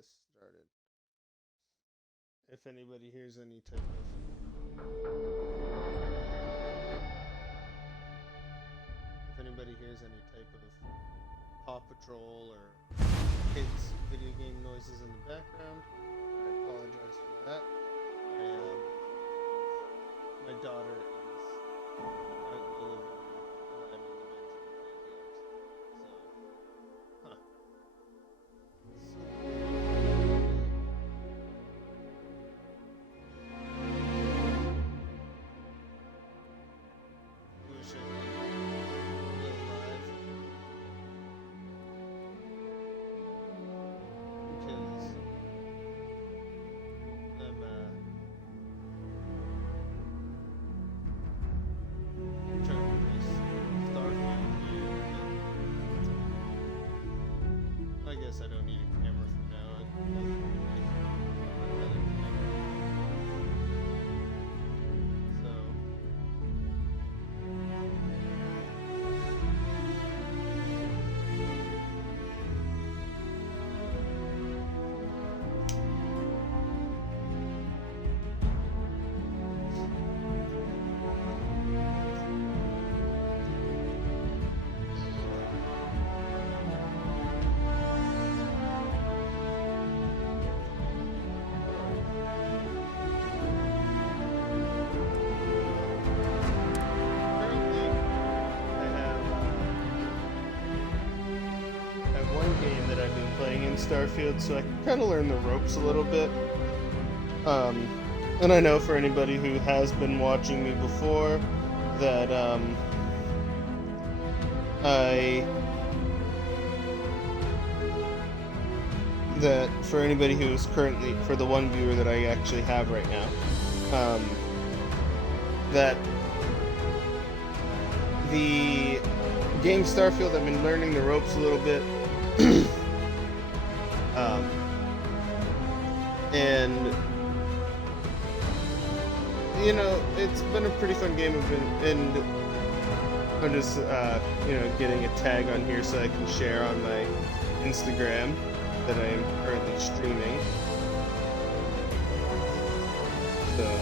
this started. If anybody hears any type of Paw Patrol or kids video game noises in the background, I apologize for that. My daughter is out in the living room and I'm in the bedroom playing games. So, wish I could be alive because I'm trying to play Starfield here, but I guess I don't need a camera for now. Another camera. So. Currently, I have one game that I've been playing in Starfield, so I can kind of learn the ropes a little bit. And I know for anybody who has been watching me before that for anybody who is currently, for the one viewer that I actually have right now, that the game Starfield, I've been learning the ropes a little bit. And you know, it's been a pretty fun game. And I'm just getting a tag on here so I can share on my Instagram that I am currently streaming. So.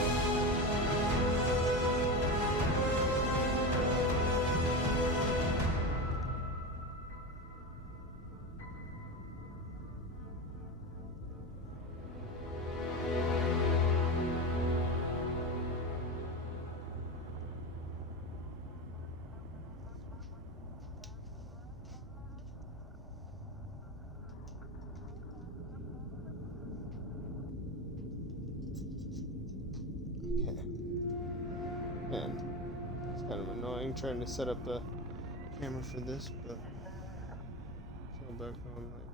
Okay. Man, it's kind of annoying trying to set up a camera for this, but so back on like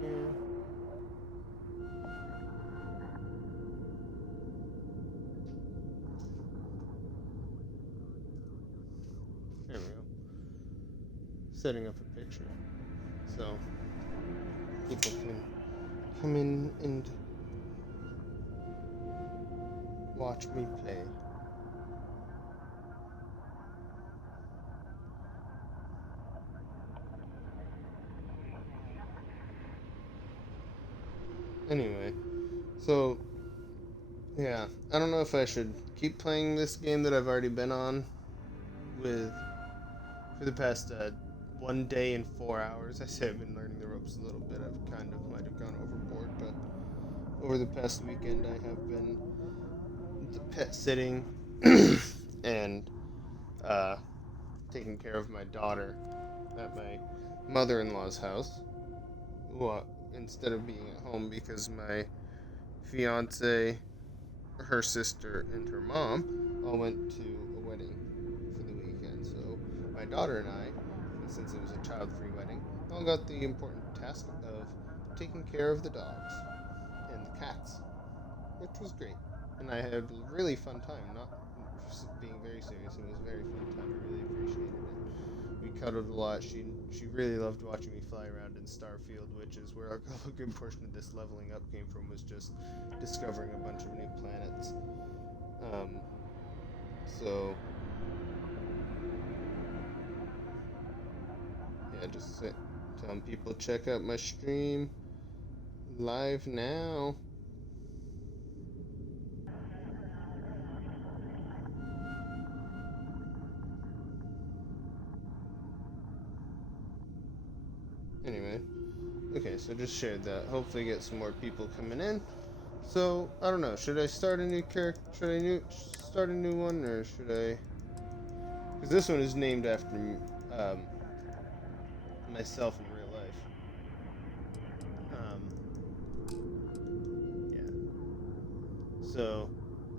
here. There we go. Setting up a picture so people can come in and watch me play. Anyway, so yeah, I don't know if I should keep playing this game that I've already been on with for the past 1 day and 4 hours. I say I've been learning the ropes a little bit. I've kind of might have gone overboard, but over the past weekend I have been pet sitting and taking care of my daughter at my mother-in-law's house. Well, instead of being at home because my fiance, her sister, and her mom all went to a wedding for the weekend. So my daughter and I, since it was a child-free wedding, all got the important task of taking care of the dogs and the cats, which was great. And I had a really fun time, not being very serious. It was a very fun time. I really appreciated it. We cuddled a lot. She really loved watching me fly around in Starfield, which is where a good portion of this leveling up came from, was just discovering a bunch of new planets. So yeah, just telling people check out my stream live now. Anyway, okay, so just shared that. Hopefully get some more people coming in. So, I don't know, should I start a new character? Should I start a new one, or should I? Because this one is named after myself in real life. Yeah. So,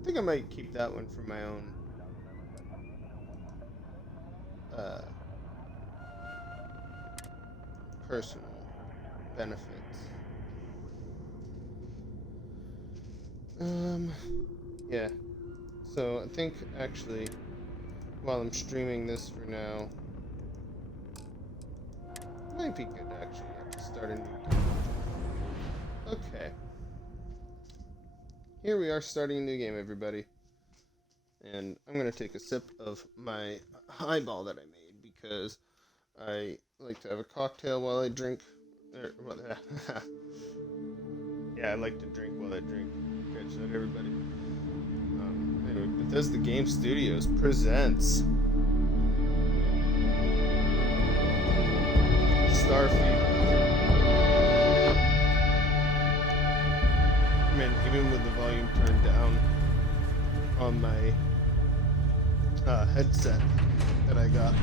I think I might keep that one for my own personal benefits. Yeah. So I think actually, while I'm streaming this for now, it might be good actually to start a new game. Okay. Here we are starting a new game, everybody. And I'm gonna take a sip of my highball that I made because I like to have a cocktail while I drink. Yeah, I like to drink while I drink. Catch that, everybody. Anyway, Bethesda Game Studios presents Starfield. Man, even with the volume turned down on my headset that I got,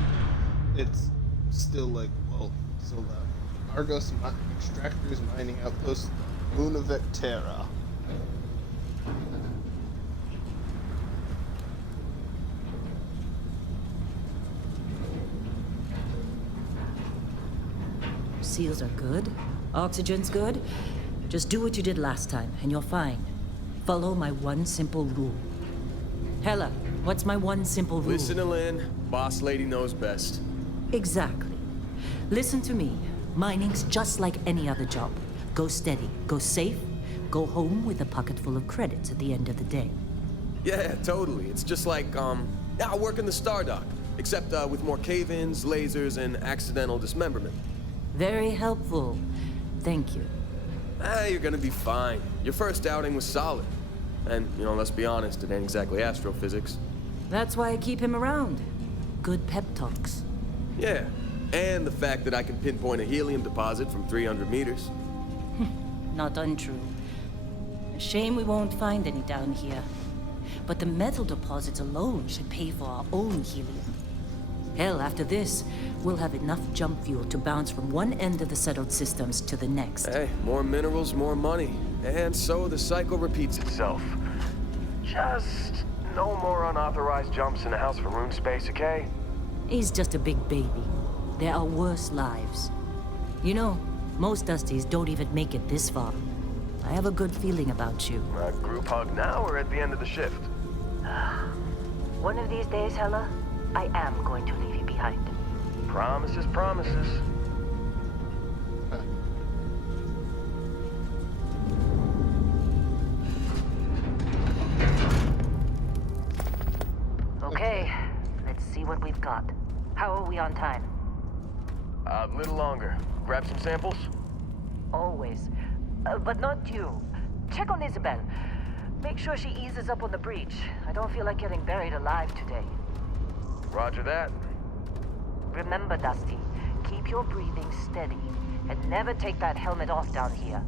it's still like, whoa, so loud. Argos extractors mining outpost, Moon of Terra. Seals are good. Oxygen's good. Just do what you did last time, and you're fine. Follow my one simple rule. Hella, what's my one simple rule? Listen to Lynn. Boss lady knows best. Exactly. Listen to me. Mining's just like any other job. Go steady, go safe, go home with a pocket full of credits at the end of the day. Yeah, totally. It's just like, I work in the Stardock. Except, with more cave-ins, lasers, and accidental dismemberment. Very helpful. Thank you. You're gonna be fine. Your first outing was solid. And, let's be honest, it ain't exactly astrophysics. That's why I keep him around. Good pep talks. Yeah, and the fact that I can pinpoint a helium deposit from 300 meters. Not untrue. A shame we won't find any down here. But the metal deposits alone should pay for our own helium. Hell, after this, we'll have enough jump fuel to bounce from one end of the settled systems to the next. Hey, more minerals, more money. And so the cycle repeats itself. Just no more unauthorized jumps in the house for room space, okay? He's just a big baby. There are worse lives. You know, most Dusties don't even make it this far. I have a good feeling about you. A group hug now or at the end of the shift? One of these days, Hella, I am going to leave you behind. Promises, promises. Okay, let's see what we've got. How are we on time? A little longer. Grab some samples? Always. But not you. Check on Isabel. Make sure she eases up on the breach. I don't feel like getting buried alive today. Roger that. Remember, Dusty, keep your breathing steady and never take that helmet off down here.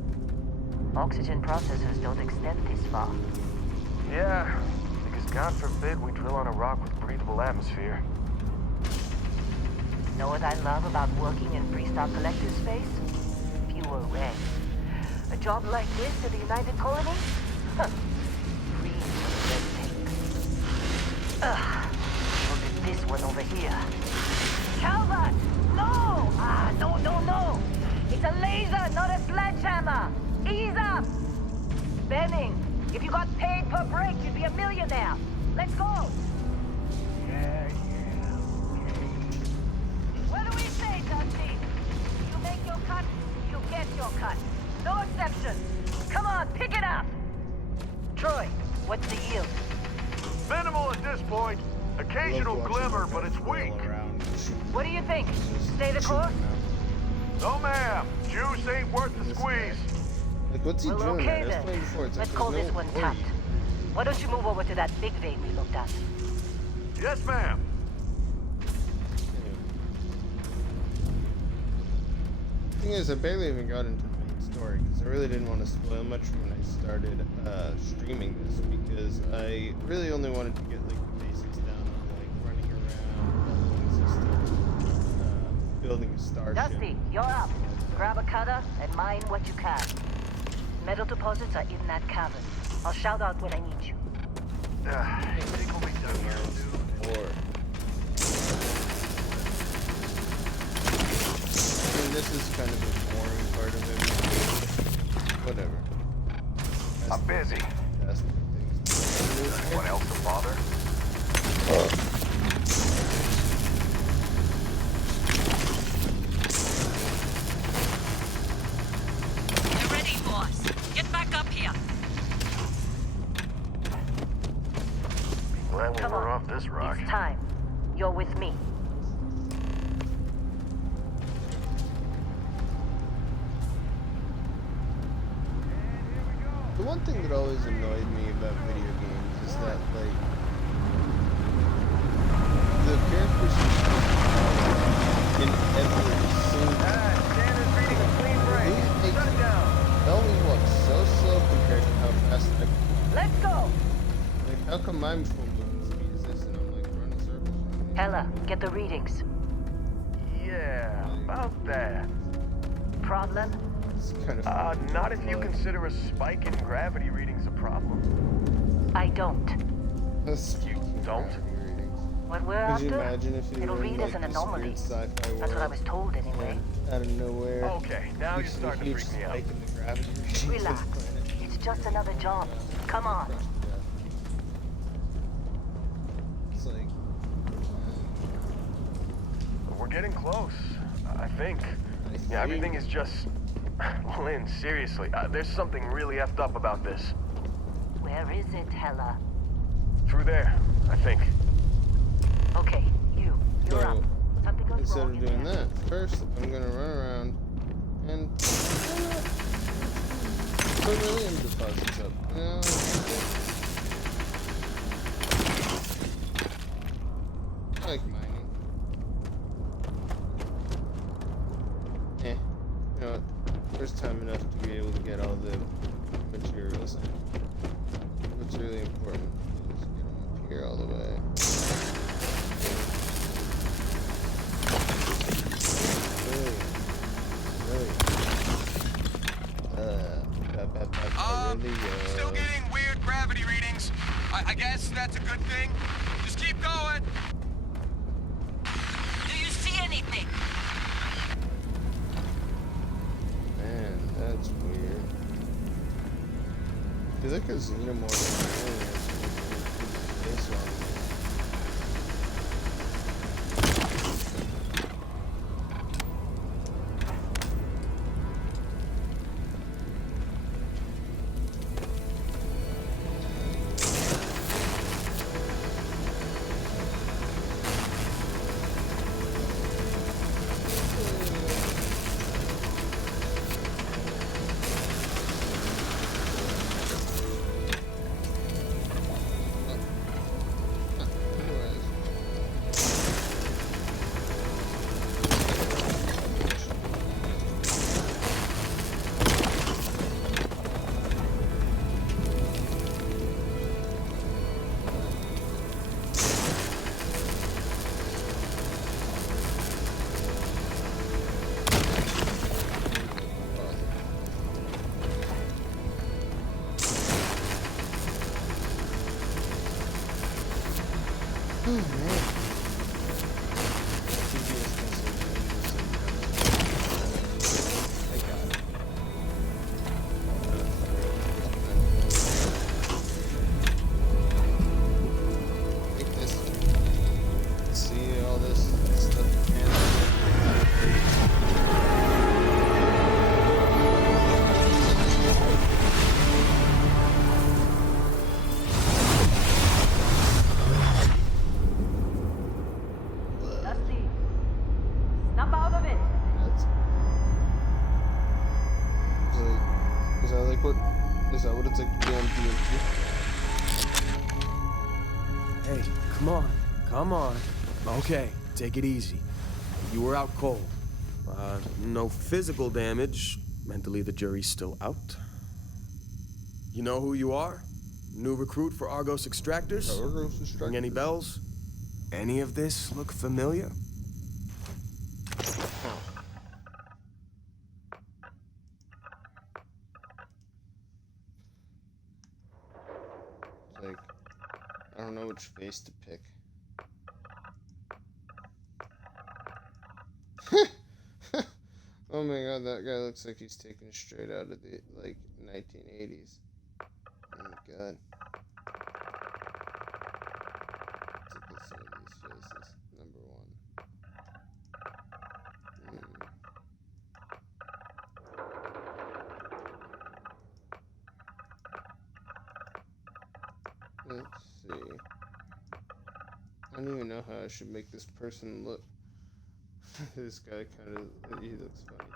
Oxygen processors don't extend this far. Yeah, because God forbid we drill on a rock with breathable atmosphere. Know what I love about working in Freestock Collective space? Fewer regs. A job like this in the United Colonies? Huh. Free red tape. Look at this one over here. Calvert! No! No! It's a laser, not a sledgehammer! Ease up! Benning, if you got paid per break, you'd be a millionaire. Let's go! Yeah. What do we say, Dusty? You make your cut, you get your cut. No exceptions. Come on, pick it up! Troy, what's the yield? Minimal at this point. Occasional Love watching glimmer, that but it's flail weak. around and shoot. What do you think? Stay the Shoot course? him out. No, ma'am. Juice ain't worth the This guy. squeeze. Like, what's he Well, doing okay there? I was then. playing before. It's Let's like, call there's this no one ore tapped. here. Why don't you move over to that big vein we looked at? Yes, ma'am. Thing is, I barely even got into the main story because I really didn't want to spoil much when I started streaming this, because I really only wanted to get like the basics down of like running around, building systems, building a starship. Dusty, you're up. Grab a cutter and mine what you can. Metal deposits are in that cavern. I'll shout out when I need you. Think we'll be done here soon. Or I mean, this is kind of the boring part of it. Whatever. I'm busy. That's the things. Anyone else to bother? You're ready, boss. Get back up here. Glad Come we're on. off this rock. It's time. You're with me. The one thing that always annoyed me about video games is that, like, the characters in every single Standard's reading a clean break. They Shut it down. always walk so slow compared to how fast I can. Let's go! Like, how come I'm full movement speed is this and I'm like running circles? Hella, get the readings. Yeah, about that. Problem? It's kind of Not if you consider a spike in gravity readings a problem. I don't. You don't? What we're Could you after? imagine if you It'll were in, read like, as an this anomaly. weird sci-fi world? That's what I was told anyway. And out of nowhere, Okay, now you you're see a starting to huge freak me out. spike in the gravity readings of the Relax. planet. It's just another job. Come on. It's like, We're getting close, I think. Yeah, everything is just... Lynn, seriously, there's something really effed up about this. Where is it, Hella? Through there, I think. Okay, you're up. So, Something goes instead wrong of in doing there. that, first I'm gonna run around and put million deposits up. No, I like mining. You know what? There's time enough to be able to get all the materials in. What's really important is get them up here all the way. Still getting weird gravity readings. I guess that's a good thing. Just keep going. Do you see anything? Man, that's weird. I feel like a xenomorph earlier. Face on me. Is that what it's like to be on DMT? Hey, come on. Come on. Okay, take it easy. You were out cold. No physical damage. Mentally, the jury's still out. You know who you are? New recruit for Argos Extractors? Ring any bells? Any of this look familiar? It's like, I don't know which face to pick. Oh my god, that guy looks like he's taken straight out of the, like, 1980s. Oh my god. Let's look at some of these faces. Number one. Let's see. I don't even know how I should make this person look. This guy kind of, he looks funny.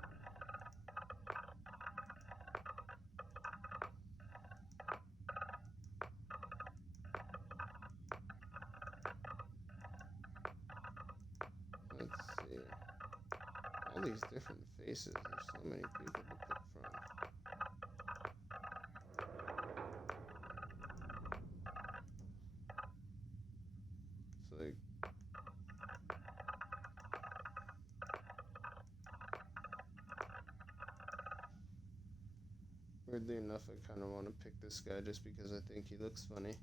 Let's see. All these different faces. There's so many people to pick from. It's like, weirdly enough, I kind of want to pick this guy just because I think he looks funny.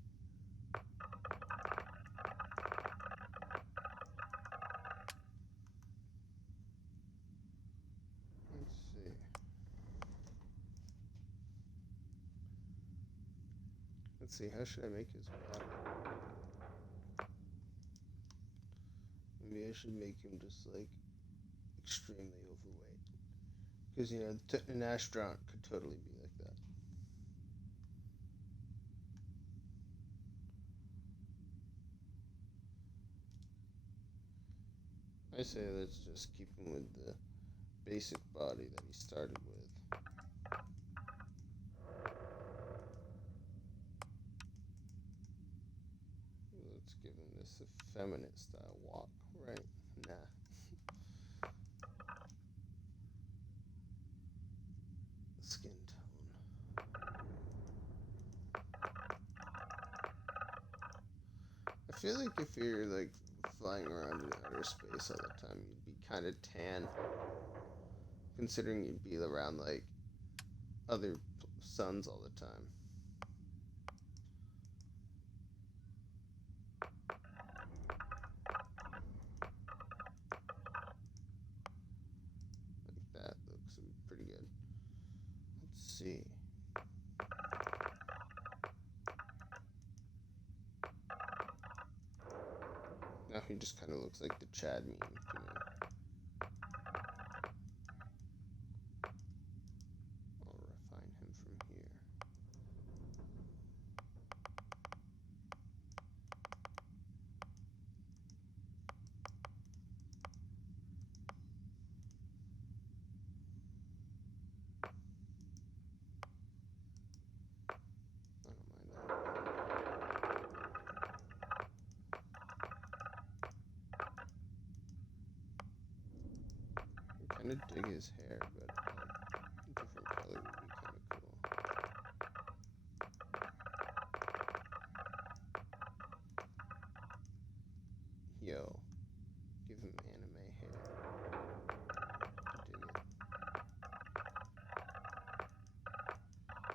Let's see. Let's see, how should I make his body? Maybe I should make him just, like, extremely overweight. Because, you know, an astronaut could totally be like that. I say let's just keep him with the basic body that he started with. Let's give him this effeminate style walk, right? Nah. Skin tone. I feel like if you're like flying around in outer space all the time, you'd be kind of tan. Considering you'd be around like other suns all the time. Like that looks pretty good. Let's see. Now he just kind of looks like the Chad meme to me. I'll refine him from here. I don't mind that. I kind of dig his hair, but a different color would be kind of cool. Yo, give him anime hair. Dig it.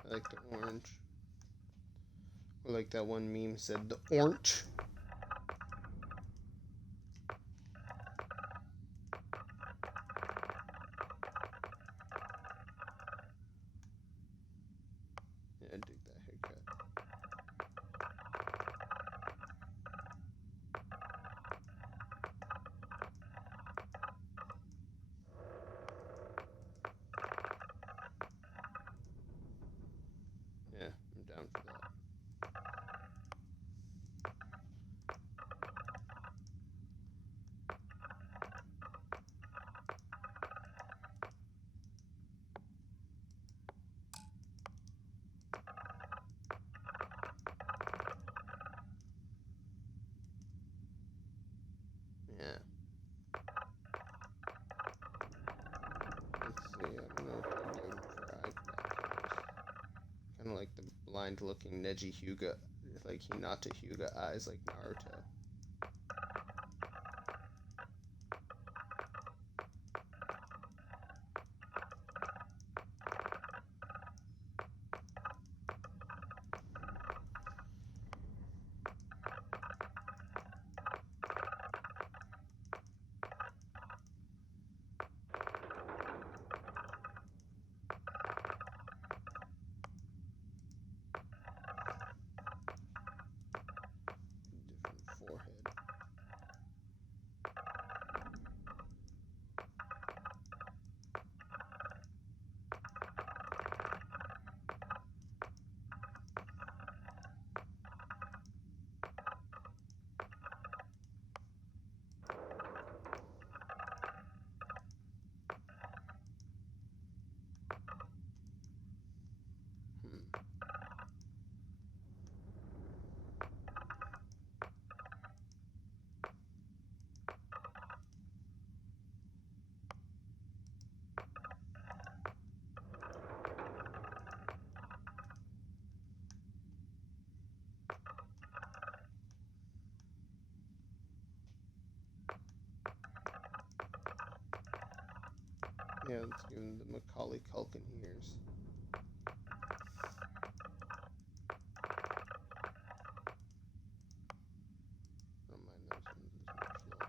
I like the orange. Or like that one meme said, the orange. Yeah, I dig that haircut. Yeah, I'm down for that. I don't know if I'd be able to provide backgrounds. Kind of like the blind-looking Neji Hyuga, like Hinata Hyuga eyes, like Naruto. Different forehead. Hmm. Yeah, let's give him the Macaulay Culkin ears. I don't mind those ones as much though.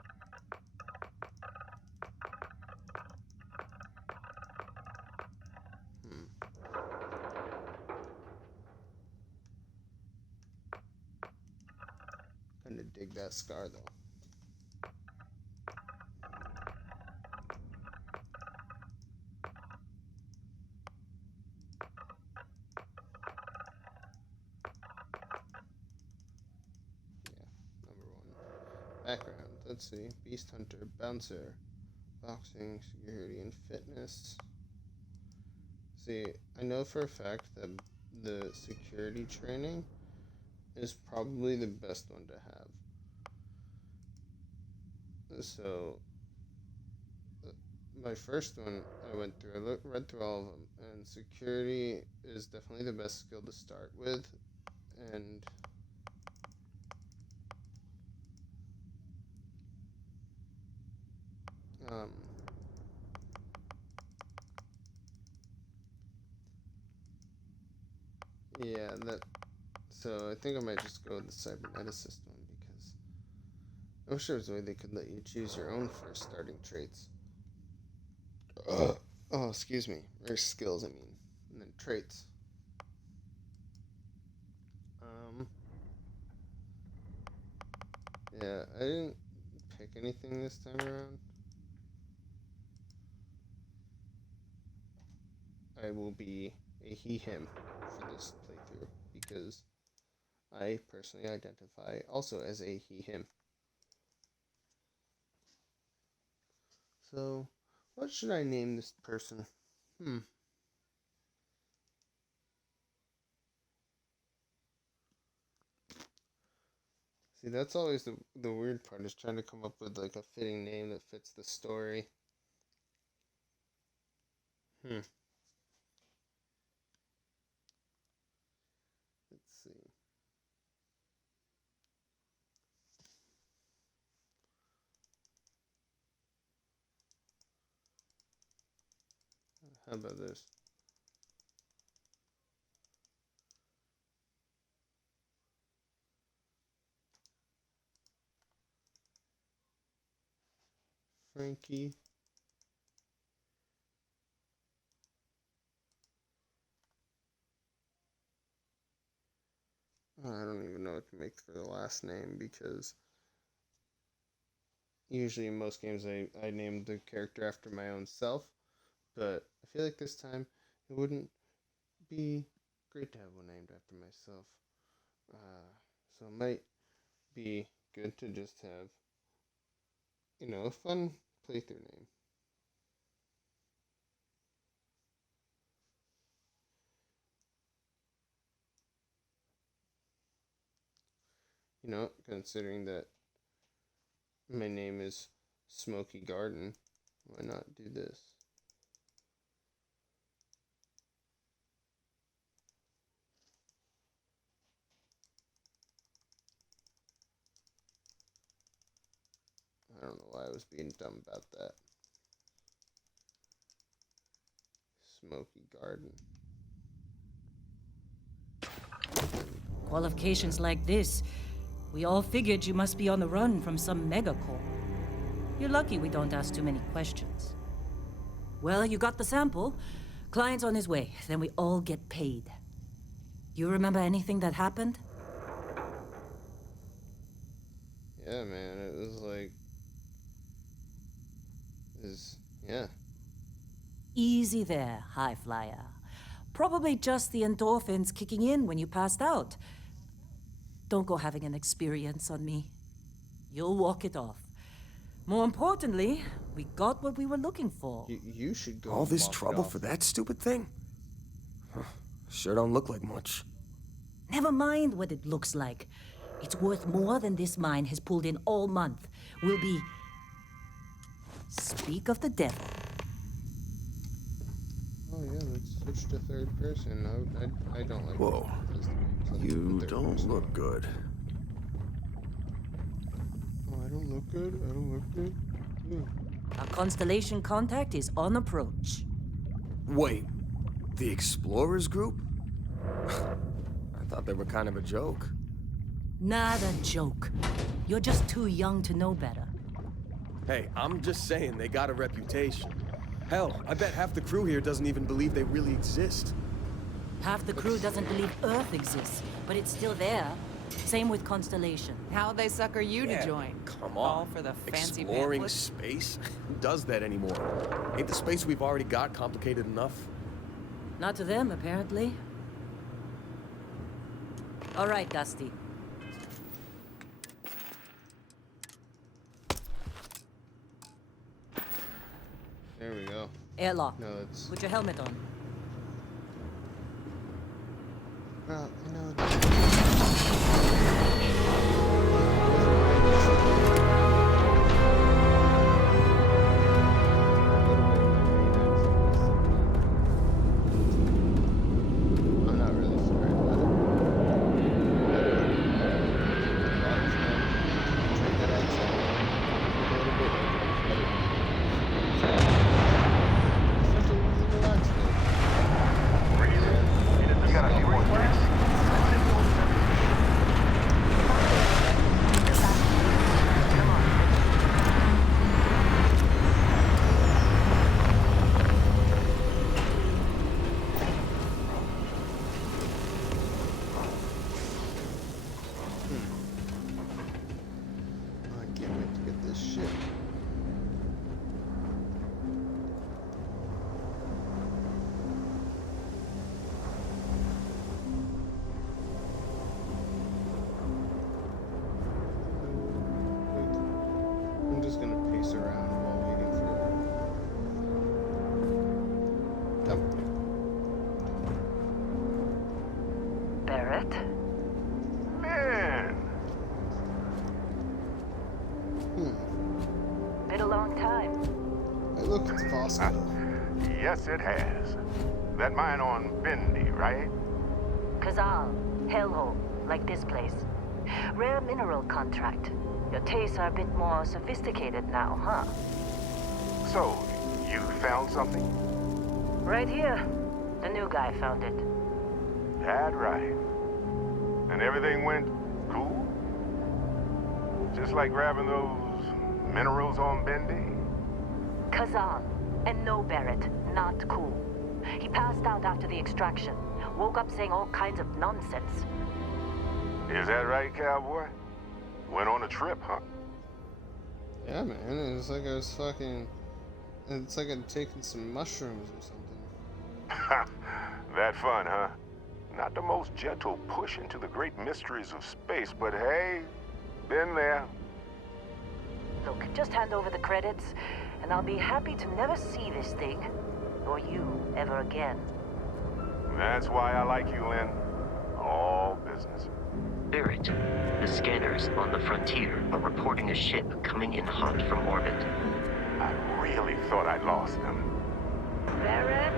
Kinda dig that scar though. Yeah, number one. Background. Let's see. Beast Hunter, Bouncer, Boxing, Security, and Fitness. See, I know for a fact that the security training is probably the best one to have. So, my first one I went through, read through all of them, and security is definitely the best skill to start with. And um, yeah, that. So I think I might just go with the cyberneticist one because I wish there was a way they could let you choose your own first starting traits. Oh, excuse me. Or skills, I mean, and then traits. Um, yeah, I didn't pick anything this time around. I will be a he/him for this playthrough because I personally identify also as a he/him. So, what should I name this person? See, that's always the weird part is trying to come up with like a fitting name that fits the story. Hmm. Let's see. How about this? Frankie. I don't even know what to make for the last name because usually in most games I name the character after my own self, but I feel like this time it wouldn't be great to have one named after myself. So it might be good to just have, a fun playthrough name. Considering that my name is Smokie Garden, why not do this? know why I was being dumb about that. Smokie garden. Qualifications like this, we all figured you must be on the run from some megacorp. You're lucky we don't ask too many questions. Well, you got the sample. Client's on his way, then we all get paid. You remember anything that happened? Yeah, man, it was like... yeah. Easy there, high flyer. Probably just the endorphins kicking in when you passed out. Don't go having an experience on me. You'll walk it off. More importantly, we got what we were looking for. You should go. All this walk it trouble off. for that stupid thing? Huh, sure don't look like much. Never mind what it looks like. It's worth more than this mine has pulled in all month. We'll be... Speak of the devil. Oh yeah, let's switch to third person. I don't like. Whoa. You don't person. look good. Oh, I don't look good. I don't look good. Our constellation contact is on approach. Wait, the Explorers group? I thought they were kind of a joke. Not a joke. You're just too young to know better. Hey, I'm just saying they got a reputation. Hell, I bet half the crew here doesn't even believe they really exist. Half the crew doesn't believe Earth exists, but it's still there. Same with Constellation. How'd they sucker you to join? Come All on. for the fancy Exploring pamphlets? space? Who does that anymore? Ain't the space we've already got complicated enough? Not to them, apparently. All right, Dusty. There we go. Airlock. No, it's. Put your helmet on. Well, no. I'm not really sorry about it. Check that outside. A little bit such a really relaxed day. You got a few more minutes. I can't wait to get this shit. I'm just gonna pace around while waiting for it. Barrett? Man, Been a long time. Hey, look, it's possible. Yes, it has. That mine on Bendy, right? Kazal, hellhole, like this place. Rare mineral contract. Your tastes are a bit more sophisticated now, huh? So, you found something? Right here. The new guy found it. That right. And everything went cool? Just like grabbing those minerals on Bendy? Kazal, and no Barrett, not cool. He passed out after the extraction. Woke up saying all kinds of nonsense. Is that right, cowboy? Went on a trip, huh? Yeah, man. It's like I was fucking. It's like I'd taken some mushrooms or something. That fun, huh? Not the most gentle push into the great mysteries of space, but hey, been there. Look, just hand over the credits, and I'll be happy to never see this thing, or you, ever again. That's why I like you, Lynn. All business. Barrett, the scanners on the frontier are reporting a ship coming in hot from orbit. I really thought I'd lost them. Barrett?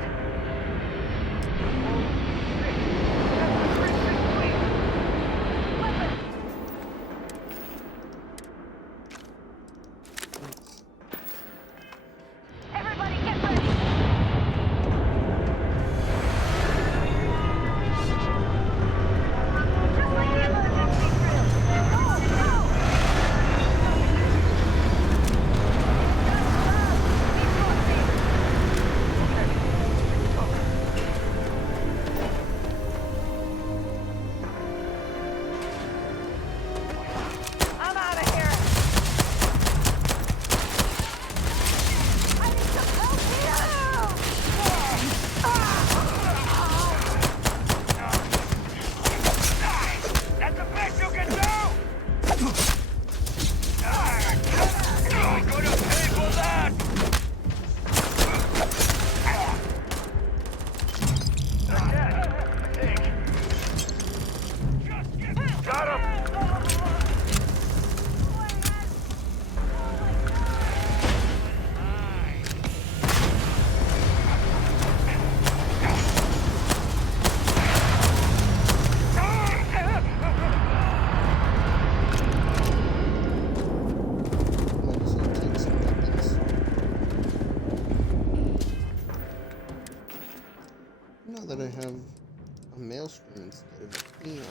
Now that I have a maelstrom instead of a peon,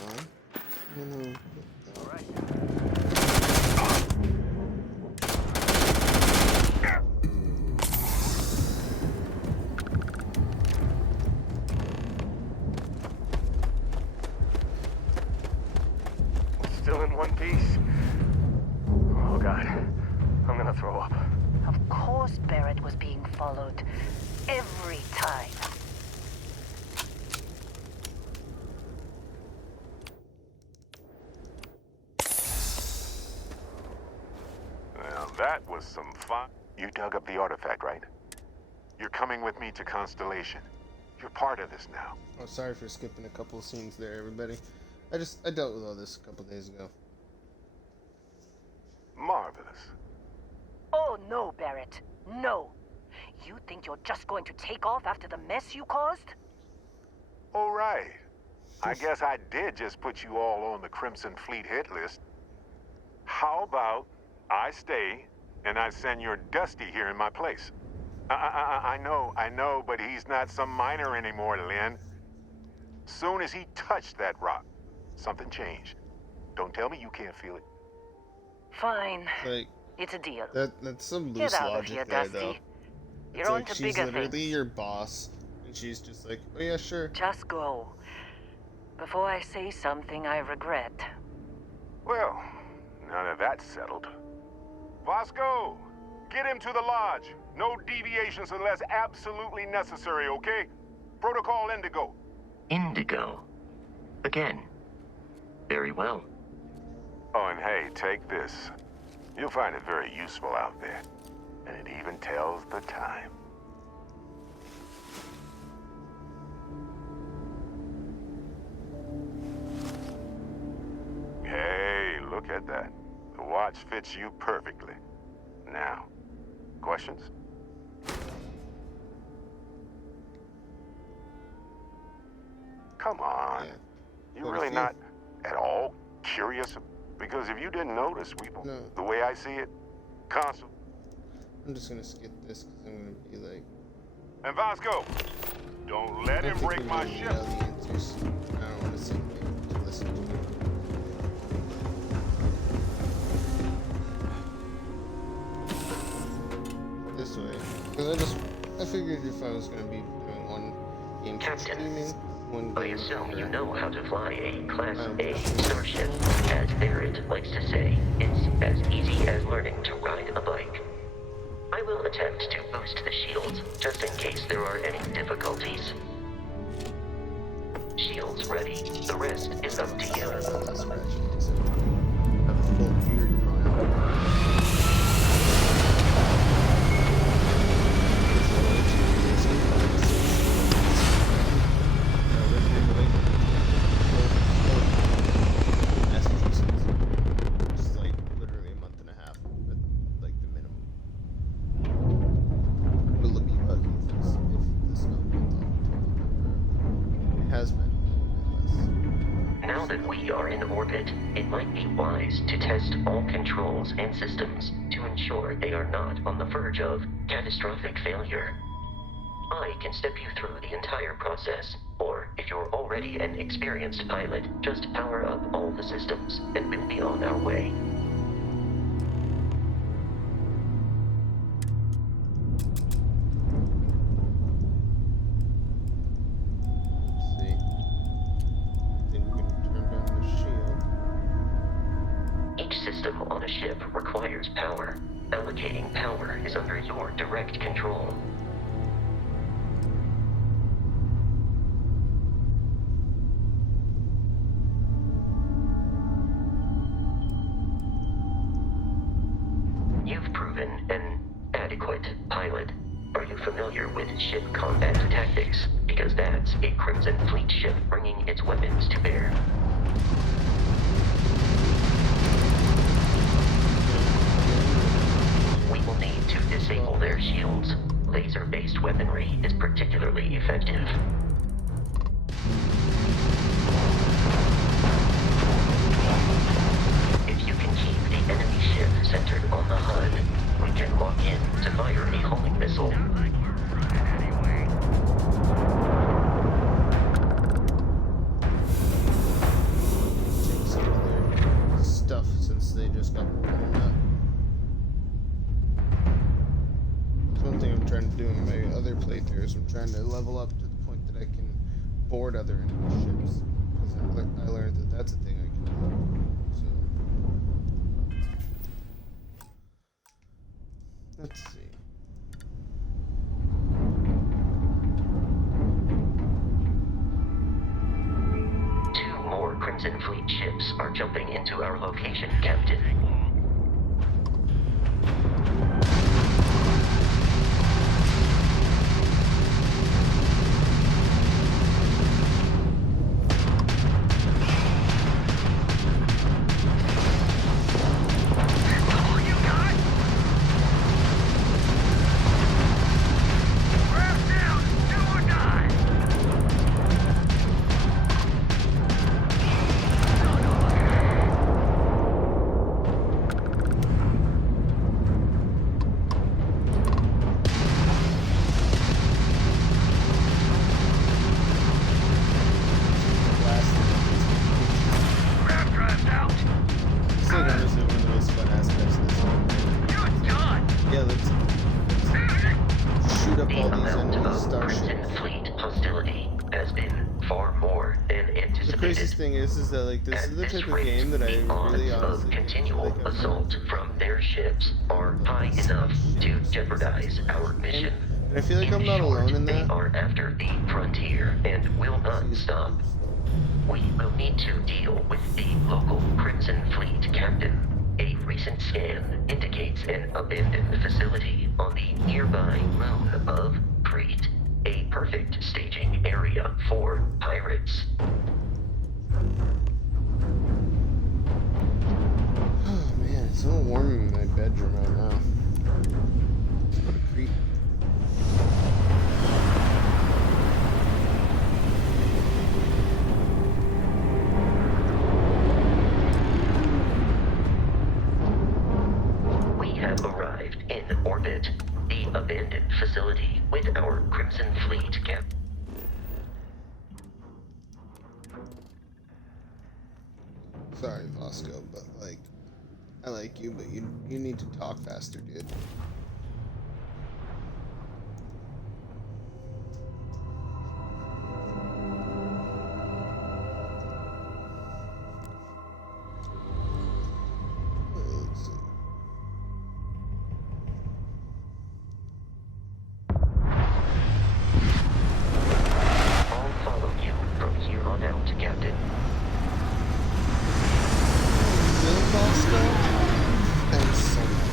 I'm gonna put that. Alright. Still in one piece. Oh god. I'm gonna throw up. Of course Barrett was being followed. Every time. Well, that was some fun. You dug up the artifact, right? You're coming with me to Constellation. You're part of this now. Oh, sorry for skipping a couple of scenes there, everybody. I dealt with all this a couple days ago. Marvelous. Oh no, Barrett. No. You think you're just going to take off after the mess you caused? All right. I guess I did just put you all on the Crimson Fleet hit list. How about I stay and I send your Dusty here in my place? I know, but he's not some miner anymore, Lynn. Soon as he touched that rock, something changed. Don't tell me you can't feel it. Fine. Like, It's a deal. that's some Get loose out of logic here, there, Dusty. though. You're It's on like to she's bigger literally things. your boss, and she's just like, oh yeah, sure. Just go. Before I say something I regret. Well, now that that's settled. Vasco, get him to the lodge. No deviations unless absolutely necessary, okay? Protocol Indigo. Indigo. Again. Very well. Oh, and hey, take this. You'll find it very useful out there. And it even tells the time. Hey, look at that. The watch fits you perfectly. Now, questions? Come on. Yeah. You Quite a really few. not at all curious? Because if you didn't notice, No. the way I see it, Consul. I'm just gonna skip this because I'm gonna be like, And Vasco, don't let I him don't think break we my really ship. know the answers. I don't want to sit there to listen to it. This way, because I figured if I was gonna be doing one game for Captain, streaming, one I game assume for- you know how to fly a Class A starship. As Barrett likes to say, it's as easy as learning to ride a bike. I will attempt to boost the shields, just in case there are any difficulties. Shields ready. The rest is up to you. Sorry about that scratching. So I have a full beard growing out. Just like literally a month and a half, but like the minimum. Will it be lucky if the snow comes on October? It has been. Now that we are in orbit, it might be wise to test all controls and systems to ensure they are not on the verge of catastrophic failure. I can step you through the entire process, or if you're already an experienced pilot, just power up all the systems, and we'll be on our way. Let's see. Then we can turn down the shield. Each system on a ship requires power. Allocating power is under your direct control. You've proven an adequate pilot. Are you familiar with ship combat tactics? Because that's a Crimson Fleet ship bringing its weapons to bear. We will need to disable their shields. Laser-based weaponry is particularly effective. If you can keep the enemy ship centered on the HUD, we can lock in to fire a homing missile. carriers. I'm trying to level up to the point that I can board other enemy ships. Because I learned that that's a thing I can do. So let's see. More Crimson Fleet ships are jumping into our location, Captain. Is that like this is the type of game that I really honestly continual assault from their ships are high enough to jeopardize our mission. And I feel like I'm not alone in that. They are after the frontier and will not stop. We will need to deal with the local Crimson Fleet captain. A recent scan indicates an abandoned facility on the nearby moon of Crete, a perfect staging area for pirates. Oh man, it's so warm in my bedroom right now. Crete. We have arrived in orbit, the abandoned facility with our Crimson Fleet cap. Sorry, Bosco, but like, I like you, but you need to talk faster, dude. Let's see. I'll follow you from here on out, Captain. Bosco? Thanks so much.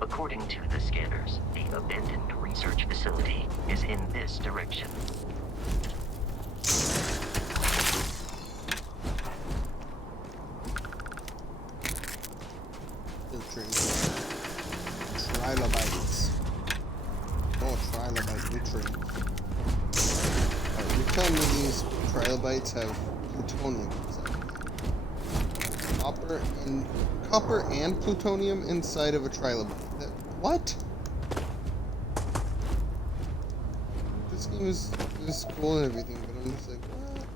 According to the scanners, the abandoned research facility is in this direction. Trilobites. Oh, trilobite nutrients. You're telling me these trilobites have plutonium inside? Copper and plutonium inside of a trilobite. What? This game is cool and everything, but I'm just like, what?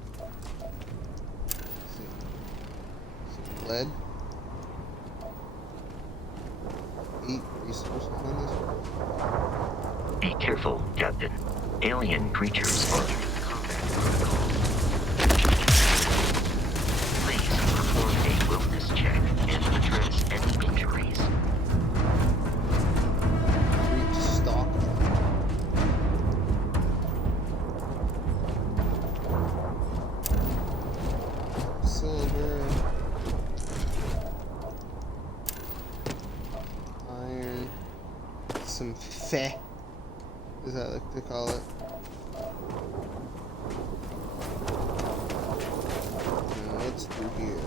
Let's see. Some lead. 8 resources on this one. Be careful, Captain. Alien creatures are in combat protocol. Please perform a wellness check and address any injuries. Reach stock. Silver. Iron. Some fe. Is that like they call it? And what's through here?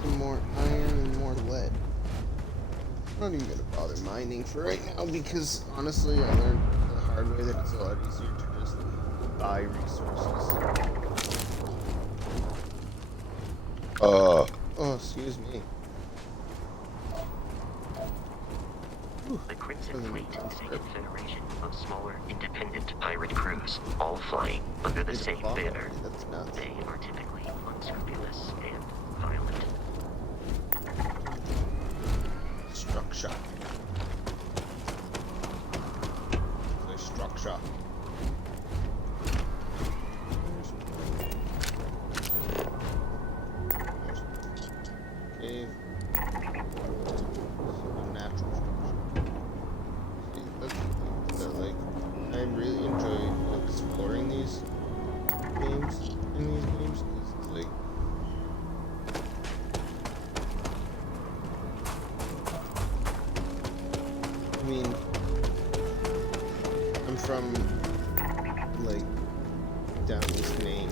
Some more iron and more lead. I'm not even gonna bother mining for right now because honestly I learned the hard way that it's a lot easier to just buy resources. Oh, excuse me. The Crimson Fleet is a confederation of smaller, independent pirate crews, all flying under the same banner. That's nuts. They are typically unscrupulous and violent. Structure. The structure. Cave. Natural structure. See, that's the thing. That, like, I really enjoy exploring these games. In these games, 'cause it's like. I mean, I'm from, like, down this Maine,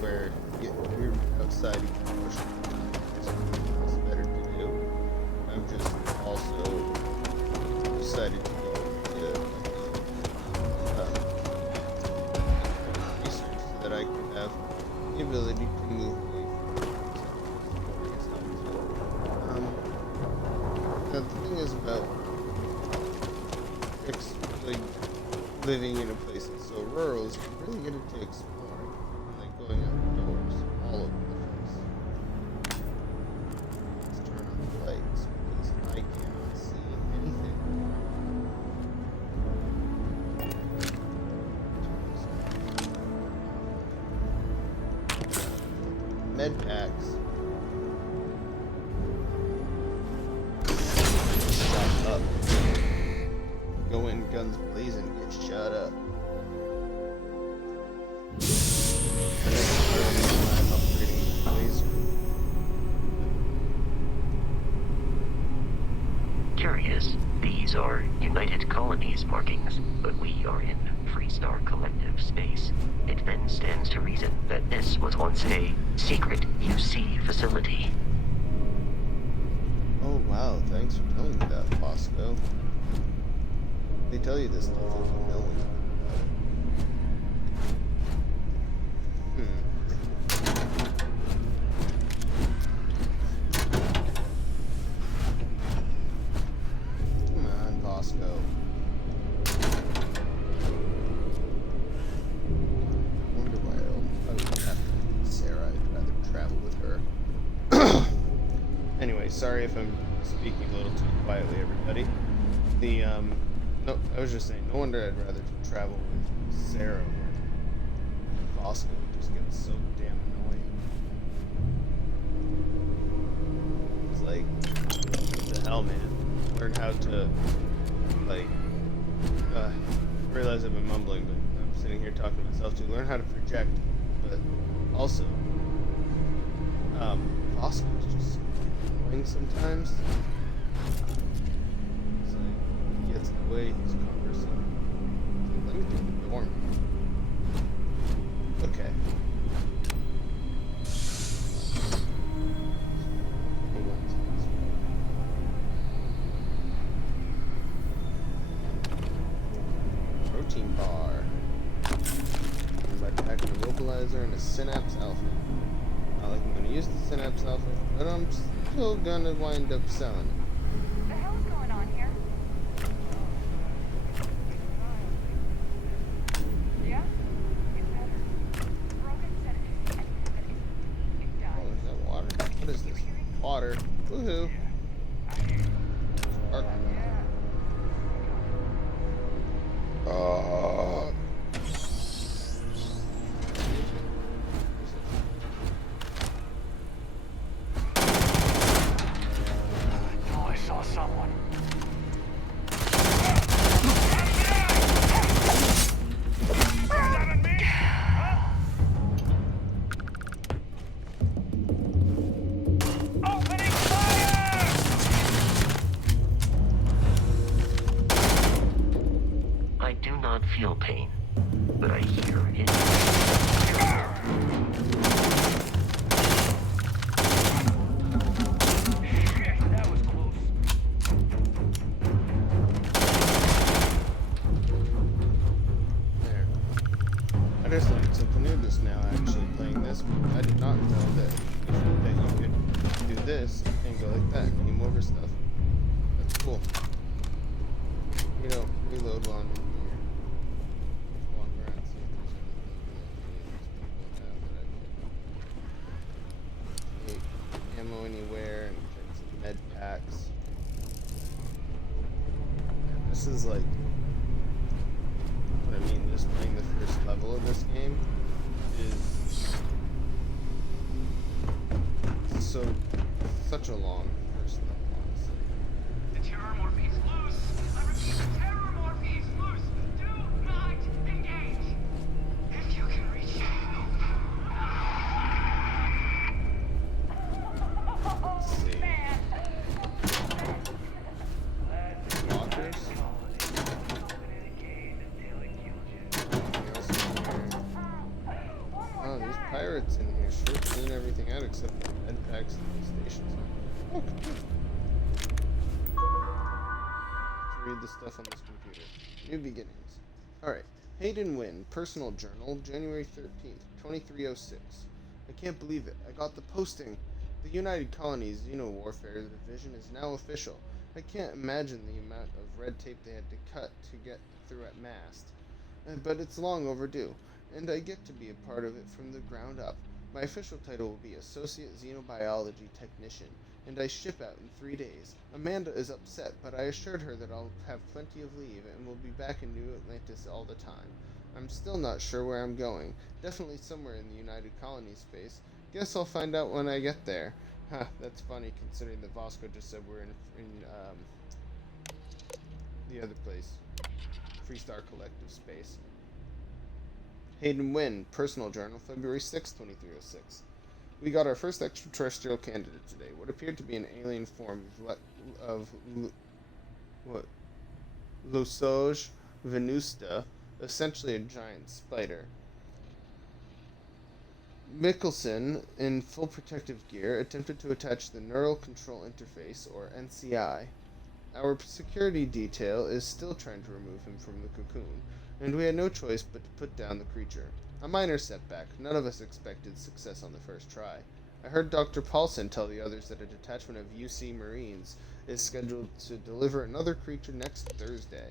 where you're outside, you can push it's better to do. I'm just also decided to go into research so that I could have the ability to move away from now, the thing is about like living in a place that's so rural is you really get into exploring and like going outdoors all over the place. Let's turn on the lights because I cannot see anything. Med packs. Shut up. Go in guns blazing, get shut up. I'm upgrading the laser. Curious, these are United Colonies markings, but we are in Freestar Collective space. It then stands to reason that this was once a secret UC facility. Oh wow, thanks for telling me that, Bosco. They tell you this stuff if you know it. Come on, Bosco. I wonder why I would have to Sarah. I'd rather travel with her. Anyway, sorry if I'm speaking a little too quietly, everybody. No, I was just saying, no wonder I'd rather travel with Sarah where Bosco just gets so damn annoying. It's like, what the hell, man? Learn how to, like, I realize I've been mumbling, but I'm sitting here talking to myself too. Learn how to project, but also, Bosco is just annoying sometimes. Gets in the way, he's cumbersome. Let me do the dorm. Okay. Protein bar. By packing a mobilizer and a synapse alpha. Not like I'm gonna use the synapse alpha, but I'm still gonna wind up selling it. Water. Woohoo. Spark. I saw someone. I do not feel pain, but I hear it. That was close. There. I just learned something new just now actually playing this. I did not know that you could do this and go like that and game over stuff. That's cool. You know, reload while I'm in here. Walk around, see if there's anything that any of these people have that I can take ammo anywhere and check some med packs. This is like what I mean, just playing the first level of this game is such a long first level, honestly. The terror morphe's loose! I repeat, terror morphe's loose! Do not engage! If you can reach it. Let's see. Lockers? Oh, these pirates in here sure clean everything out except the med packs and the stations. Oh, computer. Let's read the stuff on this computer. New beginnings. Alright. Hayden Wynn, personal journal, January 13th, 2306. I can't believe it. I got the posting. The United Colonies Xeno-Warfare Division is now official. I can't imagine the amount of red tape they had to cut to get through at Mast. But it's long overdue, and I get to be a part of it from the ground up. My official title will be Associate Xenobiology Technician, and I ship out in 3 days. Amanda is upset, but I assured her that I'll have plenty of leave and will be back in New Atlantis all the time. I'm still not sure where I'm going. Definitely somewhere in the United Colonies space. Guess I'll find out when I get there. Huh, that's funny considering that Vasco just said we're in the other place. Freestar Collective space. Hayden Wynn, personal journal, February 6, 2306. We got our first extraterrestrial candidate today. What appeared to be an alien form of Losoj venusta, essentially a giant spider. Mickelson, in full protective gear, attempted to attach the Neural Control Interface, or NCI. Our security detail is still trying to remove him from the cocoon, and we had no choice but to put down the creature. A minor setback. None of us expected success on the first try. I heard Dr. Paulson tell the others that a detachment of UC Marines is scheduled to deliver another creature next Thursday.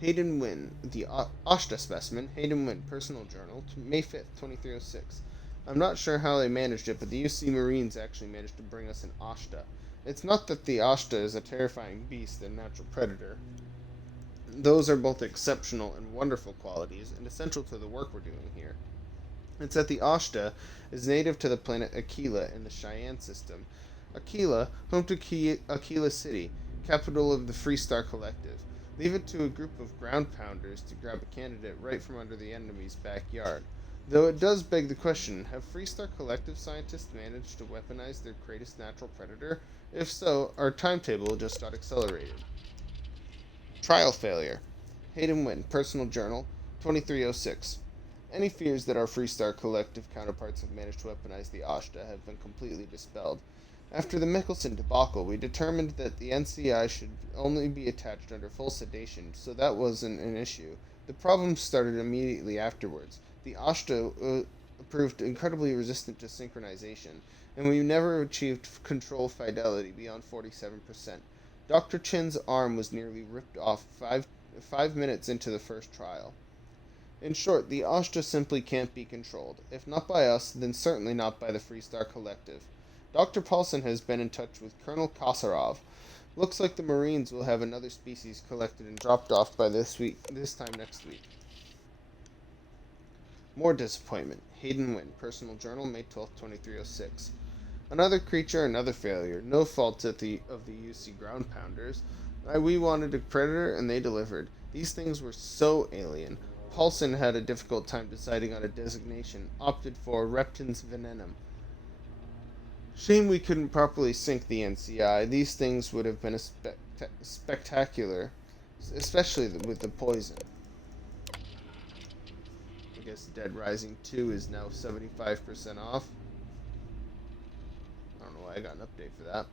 Hayden Wynn, the Ashta specimen, Hayden Wynn, personal journal, May 5th, 2306. I'm not sure how they managed it, but the UC Marines actually managed to bring us an Ashta. It's not that the Ashta is a terrifying beast and natural predator. Those are both exceptional and wonderful qualities, and essential to the work we're doing here. It's that the Ashta is native to the planet Aquila in the Cheyenne system. Aquila, home to Aquila City, capital of the Freestar Collective. Leave it to a group of ground pounders to grab a candidate right from under the enemy's backyard. Though it does beg the question, have Freestar Collective scientists managed to weaponize their greatest natural predator? If so, our timetable just got accelerated. Trial failure. Hayden Wynn, personal journal, 2306. Any fears that our Freestar Collective counterparts have managed to weaponize the Ashta have been completely dispelled. After the Mickelson debacle, we determined that the NCI should only be attached under full sedation, so that wasn't an issue. The problem started immediately afterwards. The Ashta proved incredibly resistant to synchronization, and we never achieved control fidelity beyond 47%. Dr. Chin's arm was nearly ripped off five minutes into the first trial. In short, the Ashta simply can't be controlled. If not by us, then certainly not by the Freestar Collective. Dr. Paulson has been in touch with Colonel Kasarov. Looks like the Marines will have another species collected and dropped off by this time next week. More disappointment. Hayden Wynn, personal journal, May 12, 2306. Another creature, another failure. No fault of the UC ground pounders. We wanted a predator, and they delivered. These things were so alien. Paulson had a difficult time deciding on a designation, opted for Reptins Venenum. Shame we couldn't properly sink the NCI. These things would have been spectacular, especially with the poison. I guess Dead Rising 2 is now 75% off. I don't know why I got an update for that.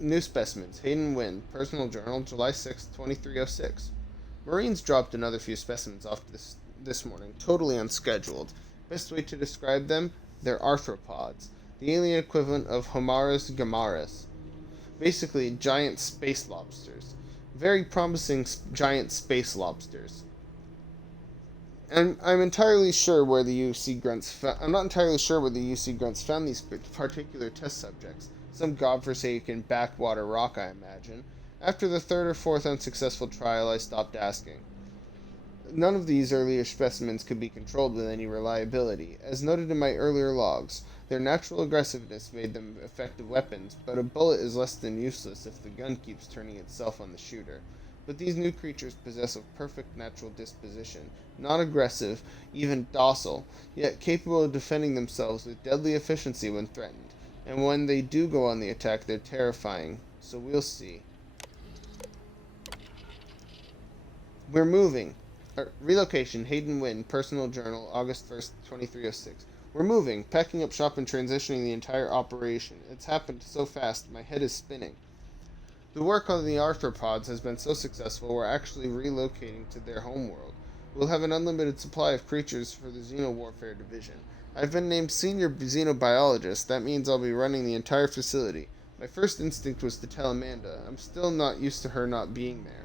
New specimens. Hayden Wynn, personal journal, July 6, 2306. Marines dropped another few specimens off this morning, totally unscheduled. Best way to describe them? They're arthropods, the alien equivalent of Homarus gamaris. Basically, giant space lobsters. Very promising giant space lobsters. And I'm entirely sure where the UC grunts. I'm not entirely sure where the UC grunts found these particular test subjects. Some godforsaken backwater rock, I imagine. After the third or fourth unsuccessful trial, I stopped asking. None of these earlier specimens could be controlled with any reliability. As noted in my earlier logs, their natural aggressiveness made them effective weapons, but a bullet is less than useless if the gun keeps turning itself on the shooter. But these new creatures possess a perfect natural disposition, not aggressive, even docile, yet capable of defending themselves with deadly efficiency when threatened. And when they do go on the attack, they're terrifying. So we'll see. We're moving. Relocation, Hayden Wynn, Personal Journal, August 1st, 2306. We're moving, packing up shop and transitioning the entire operation. It's happened so fast, my head is spinning. The work on the arthropods has been so successful, we're actually relocating to their homeworld. We'll have an unlimited supply of creatures for the Xenowarfare Division. I've been named Senior Xenobiologist. That means I'll be running the entire facility. My first instinct was to tell Amanda. I'm still not used to her not being there.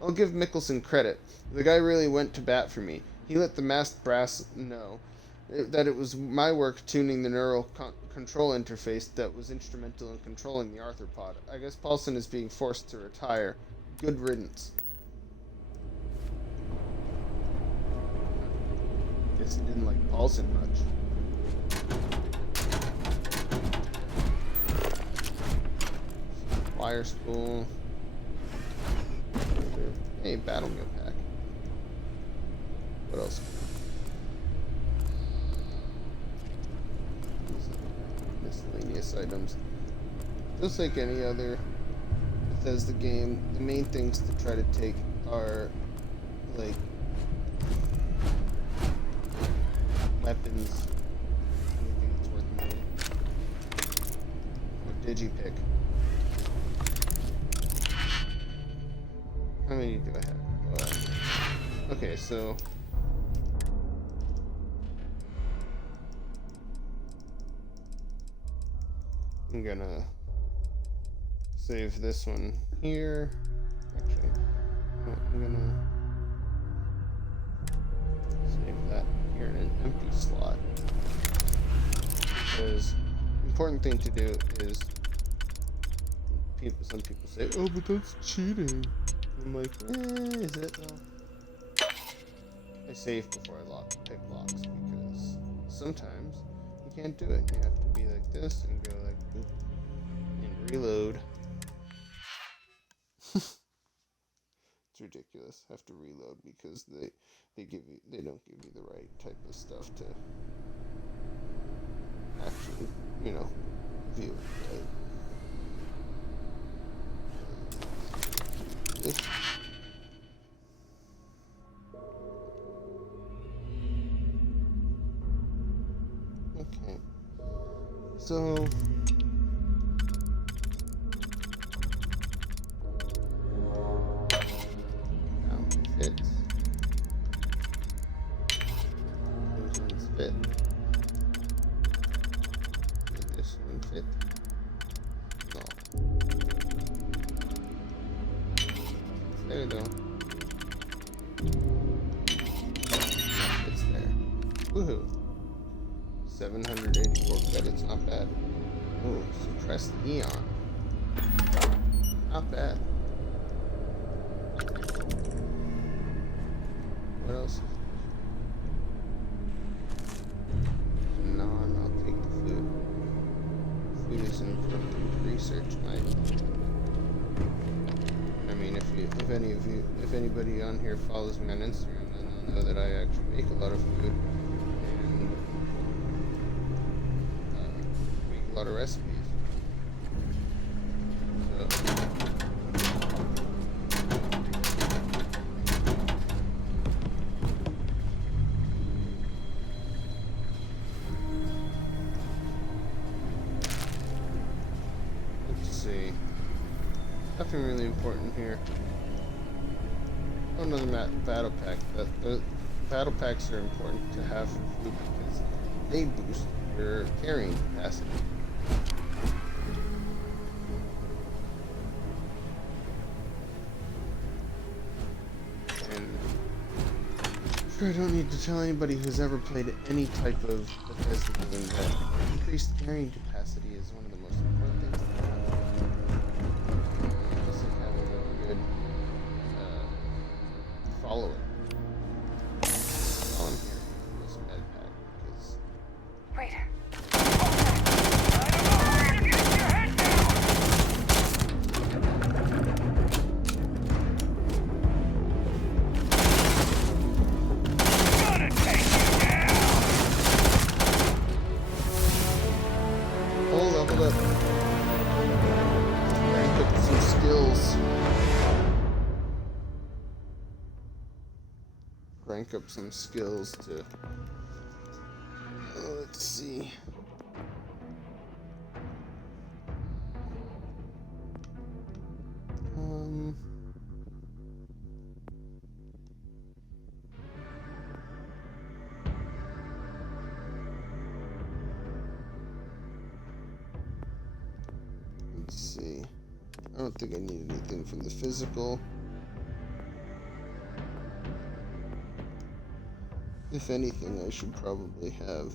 I'll give Mickelson credit. The guy really went to bat for me. He let the masked brass know that it was my work tuning the neural control interface that was instrumental in controlling the arthropod. I guess Paulson is being forced to retire. Good riddance. Guess he didn't like Paulson much. Wire spool. Hey, battle meal pack. What else? Miscellaneous items. Just like any other Bethesda game, the main things to try to take are like weapons, anything that's worth money. What digipick? How many do I have? Okay, so I'm gonna save this one here. Actually, no, I'm gonna save that here in an empty slot. Because the important thing to do is some people say, oh, but that's cheating. I'm like, is it though? I save before I pick locks because sometimes you can't do it. You have to be like this and go like boop and reload. It's ridiculous. I have to reload because they don't give you the right type of stuff to actually, view it, right? Okay. So now it fits. Those ones fit. Did this one fit? No. There you go. It's there. Woohoo. 784 credits, not bad. Oh, suppressed neon. Not bad. What else? I'll take the food. Food is an important research item. I mean, if anybody on here follows me on Instagram, then they'll know that I actually make a lot of food and make a lot of recipes. So, let's see. Nothing really important here. Oh, another battle pack. The battle packs are important to have for food because they boost your carrying capacity. I don't need to tell anybody who's ever played any type of Bethesda game that increased carrying capacity is one of the most important things to have. Just like having a good following. While I'm here in this med pack, because Right. leveled up. Rank up some skills. Rank up some skills to. Let's see. Let's see. I don't think I need anything from the physical. If anything, I should probably have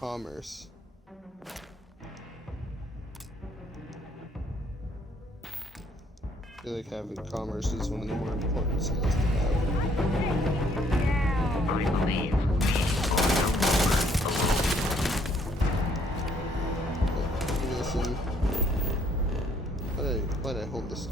commerce. I feel like having commerce is one of the more important skills to have. I believe we are no longer alone. Listen. Why'd I hold this?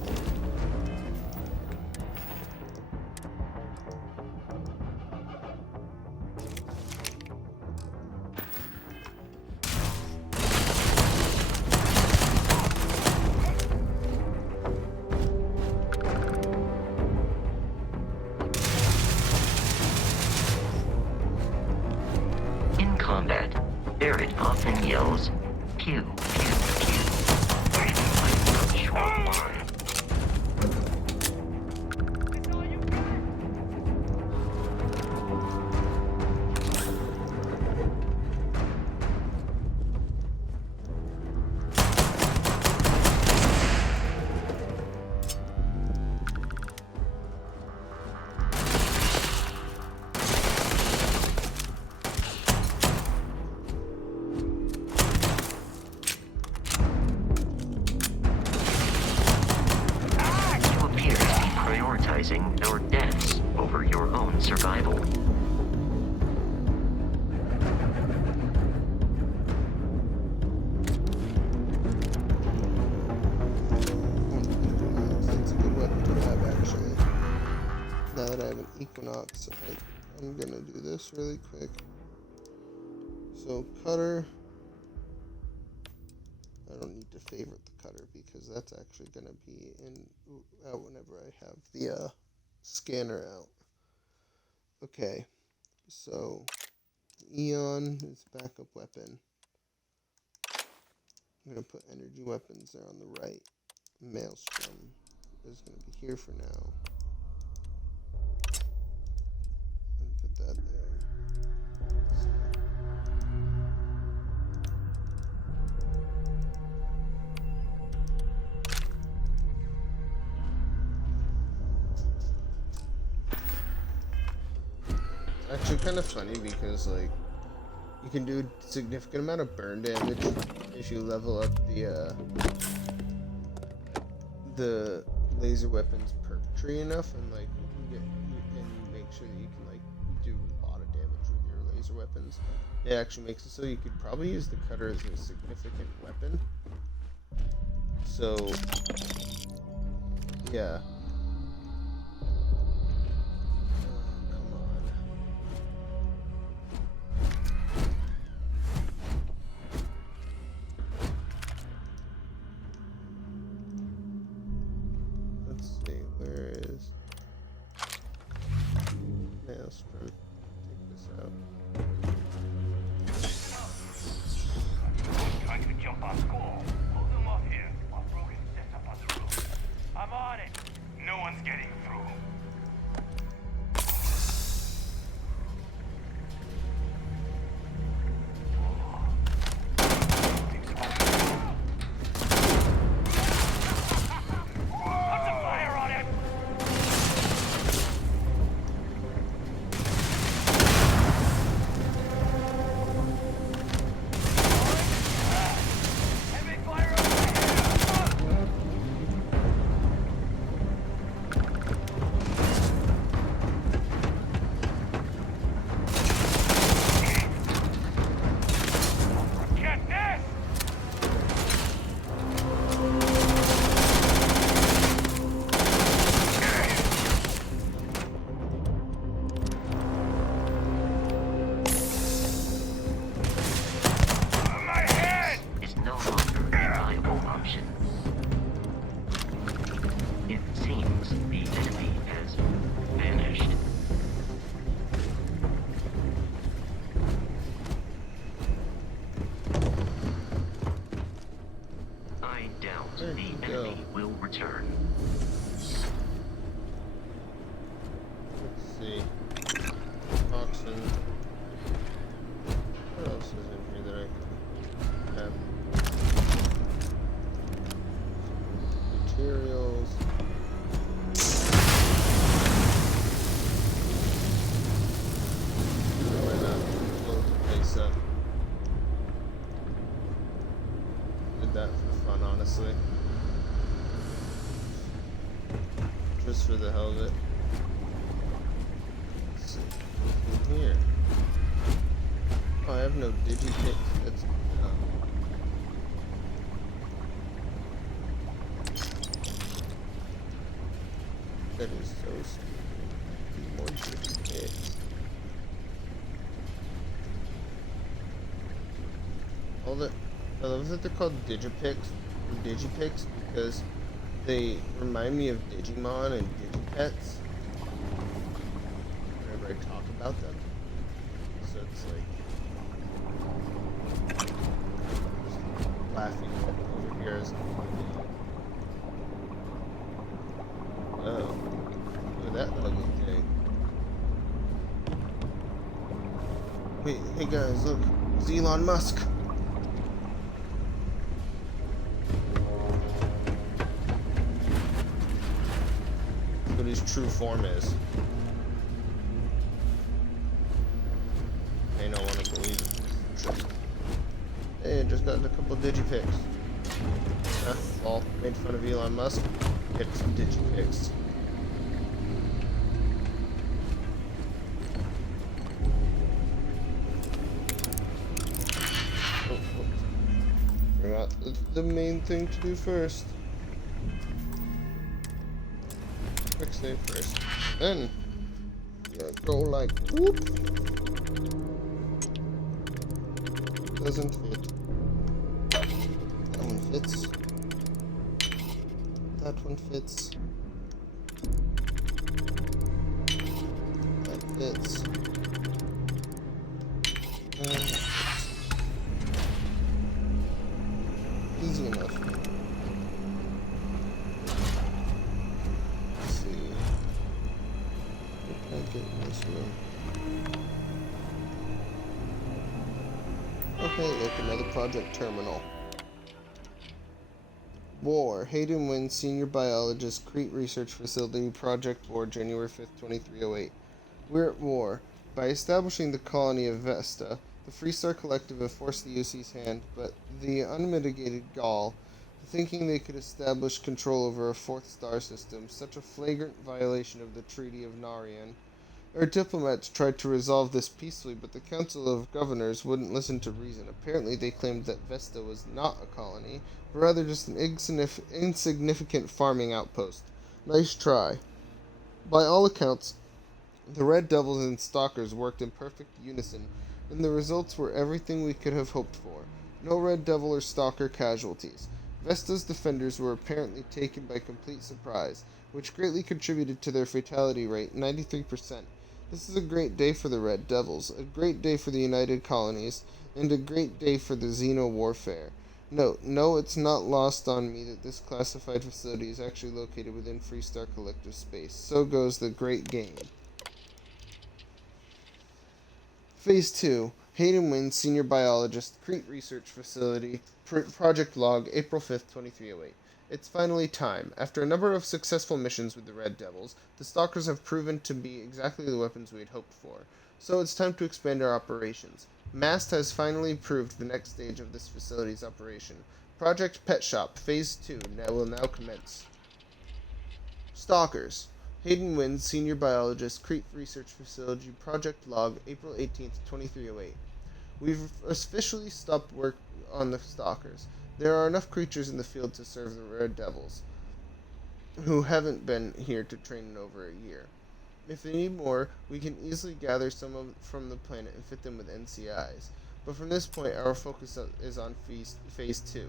In combat, Barrett often yells, pew, pew, pew. I'm not sure why. You appear to be prioritizing your deaths over your own survival. That's a good weapon to have, actually. Now that I have an Equinox, I'm gonna do this really quick. So, cutter. I don't need to favorite the cutter because that's actually gonna be out whenever I have the scanner out. Okay, so Eon is backup weapon. I'm gonna put energy weapons there on the right. Maelstrom is gonna be here for now. And put that there. Actually kind of funny because like you can do a significant amount of burn damage if you level up the laser weapons perk tree enough, and like you make sure that you can like do a lot of damage with your laser weapons. It actually makes it so you could probably use the cutter as a significant weapon. So yeah. Where is Maelstrom? Take this out. Trying to jump on school. Hold them off here while Brogan sets up on the roof. I'm on it. No one's getting through. enemy will return. Let's see. Oxen. What else is in here that I can have? Materials. Why not blow the place up? Did that for fun, honestly. Just for the hell of it. Let's see. What's in here? Oh, I have no digipicks. That's that is so stupid. More digipicks. All the I love that they're called digipicks because they remind me of Digimon and Digipets whenever I talk about them. So it's like laughing over here as oh, look at that ugly thing. Hey guys, look, it's Elon Musk. What his true form is. I don't want to believe it. Hey, I just got a couple digipicks. Lol, made fun of Elon Musk. Get some digipicks. Forgot the main thing to do first. Quick save first. Then you go like whoop. Doesn't fit. That one fits. That one fits. That fits. Easy enough. Let's see. What can I get in this room? Okay, look, another project terminal. War. Hayden Wynn, Senior Biologist, Crete Research Facility, Project Board, January 5th, 2308. We're at war. By establishing the colony of Vesta, the Freestar Collective have forced the UC's hand, but the unmitigated gall, thinking they could establish control over a fourth star system, such a flagrant violation of the Treaty of Narian. Our diplomats tried to resolve this peacefully, but the Council of Governors wouldn't listen to reason. Apparently, they claimed that Vesta was not a colony, but rather just an insignificant farming outpost. Nice try. By all accounts, the Red Devils and Stalkers worked in perfect unison, and the results were everything we could have hoped for. No Red Devil or Stalker casualties. Vesta's defenders were apparently taken by complete surprise, which greatly contributed to their fatality rate, 93%. This is a great day for the Red Devils, a great day for the United Colonies, and a great day for the Xeno warfare. Note, no, it's not lost on me that this classified facility is actually located within Freestar Collective space. So goes the great game. Phase 2. Hayden Wynn, Senior Biologist, Crete Research Facility, Project Log, April 5th, 2308. It's finally time. After a number of successful missions with the Red Devils, the Stalkers have proven to be exactly the weapons we had hoped for. So it's time to expand our operations. MAST has finally proved the next stage of this facility's operation. Project Pet Shop, Phase 2, will now commence. Stalkers. Hayden Wynn, Senior Biologist, Crete Research Facility, Project Log, April 18th, 2308. We've officially stopped work on the Stalkers. There are enough creatures in the field to serve the Red Devils, who haven't been here to train in over a year. If they need more, we can easily gather some from the planet and fit them with NCIs. But from this point, our focus is on Phase 2.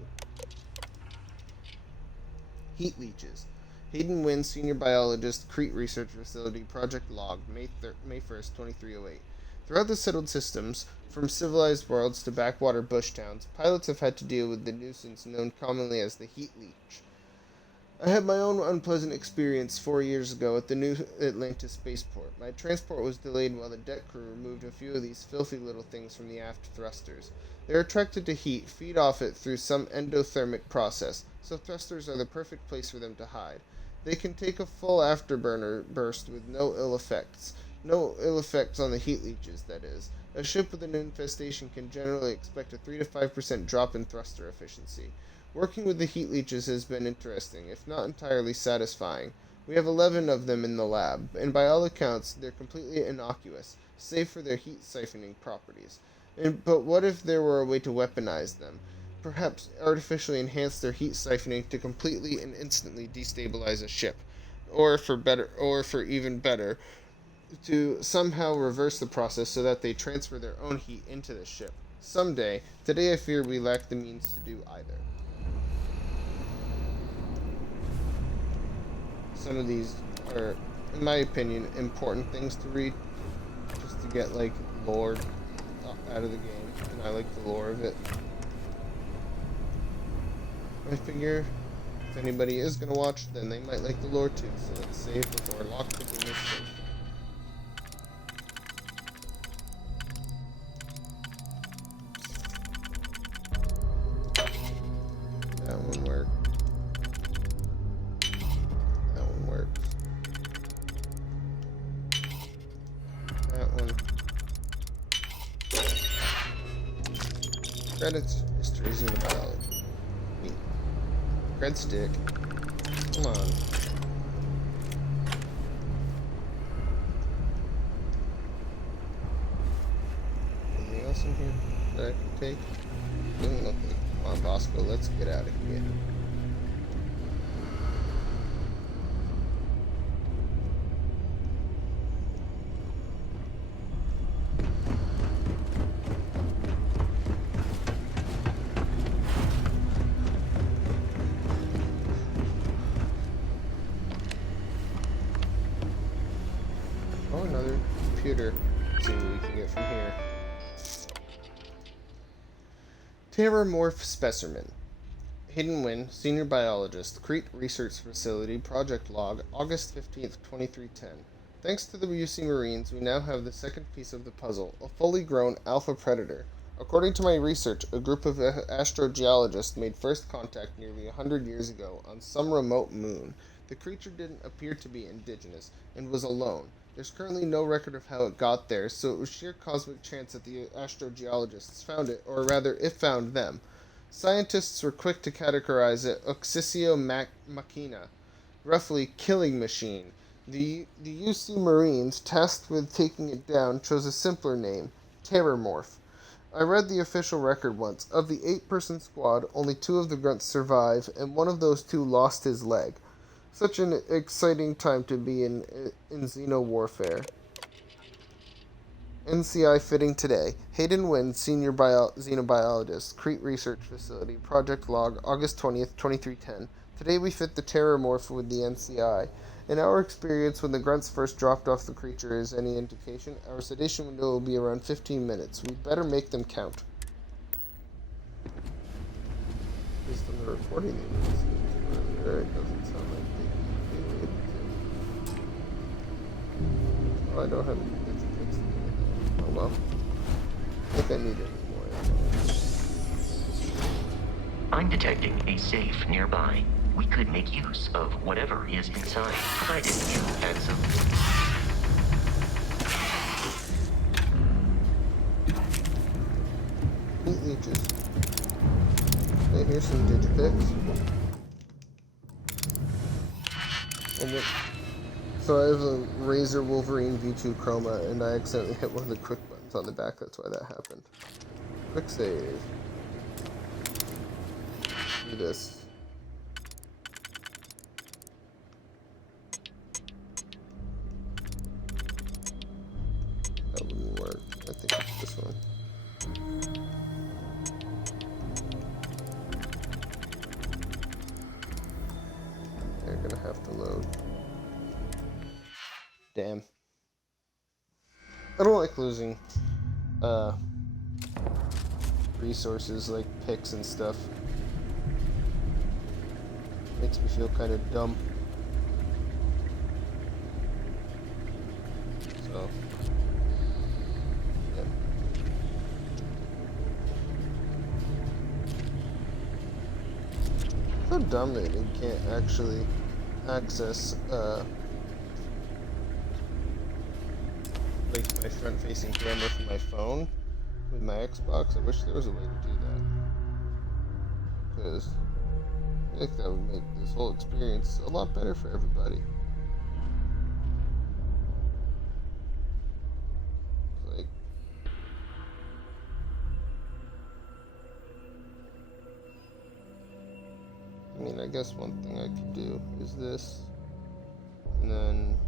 Heat Leeches. Hayden Wynn, Senior Biologist, Crete Research Facility, Project Log, May 1st, 2308. Throughout the settled systems, from civilized worlds to backwater bush towns, pilots have had to deal with the nuisance known commonly as the heat leech. I had my own unpleasant experience 4 years ago at the New Atlantis spaceport. My transport was delayed while the deck crew removed a few of these filthy little things from the aft thrusters. They are attracted to heat, feed off it through some endothermic process, so thrusters are the perfect place for them to hide. They can take a full afterburner burst with no ill effects. No ill effects on the heat leeches, that is. A ship with an infestation can generally expect a 3 to 5% drop in thruster efficiency. Working with the heat leeches has been interesting, if not entirely satisfying. We have 11 of them in the lab, and by all accounts, they're completely innocuous, save for their heat siphoning properties. But what if there were a way to weaponize them? Perhaps artificially enhance their heat siphoning to completely and instantly destabilize a ship, or for even better, to somehow reverse the process so that they transfer their own heat into the ship. Someday. Today I fear we lack the means to do either. Some of these are, in my opinion, important things to read, just to get, like, lore out of the game, and I like the lore of it. I figure if anybody is going to watch, then they might like the lore too, so let's save before lockpicking this safe. That one worked. That one worked. That one. Credits, history, xenobiology. Neat. Cred stick. Come on. Anything else in here that I can take? Nothing. Come on, Bosco, let's get out of here. Oh, another computer. Let's see what we can get from here. Terramorph specimen. Hayden Wynn, Senior Biologist, Crete Research Facility, Project Log, August 15th, 2310. Thanks to the UC Marines, we now have the second piece of the puzzle, a fully grown alpha predator. According to my research, a group of astrogeologists made first contact nearly 100 years ago on some remote moon. The creature didn't appear to be indigenous, and was alone. There's currently no record of how it got there, so it was sheer cosmic chance that the astrogeologists found it, or rather, it found them. Scientists were quick to categorize it Oxysio Machina, roughly killing machine. The UC Marines, tasked with taking it down, chose a simpler name, Terramorph. I read the official record once. Of the 8-person squad, only 2 of the grunts survive, and one of those 2 lost his leg. Such an exciting time to be in xeno warfare. NCI fitting today. Hayden Wynn, Senior Xenobiologist, Crete Research Facility, Project Log, August 20th, 2310. Today we fit the Terramorph with the NCI. In our experience, when the grunts first dropped off the creature is any indication, our sedation window will be around 15 minutes. We'd better make them count. Based on the recording they released earlier, it doesn't sound like they were able to. Oh, I don't have any digitics. Oh well. I think I need any more ammo. I'm detecting a safe nearby. We could make use of whatever is inside, provided you had some. Meat leeches. Okay, here's some digipicks. So I have a Razor Wolverine V2 Chroma, and I accidentally hit one of the quick buttons on the back. That's why that happened. Quick save. Do this. That wouldn't work. I think it's this one. They're gonna have to load. Damn. I don't like losing resources like picks and stuff. Makes me feel kind of dumb. So, yeah. So dumb that you can't actually access, like my front-facing camera from my phone with my Xbox. I wish there was a way to do that. Because I think that would make this whole experience a lot better for everybody. Like, I mean, I guess one thing I could do is this, and then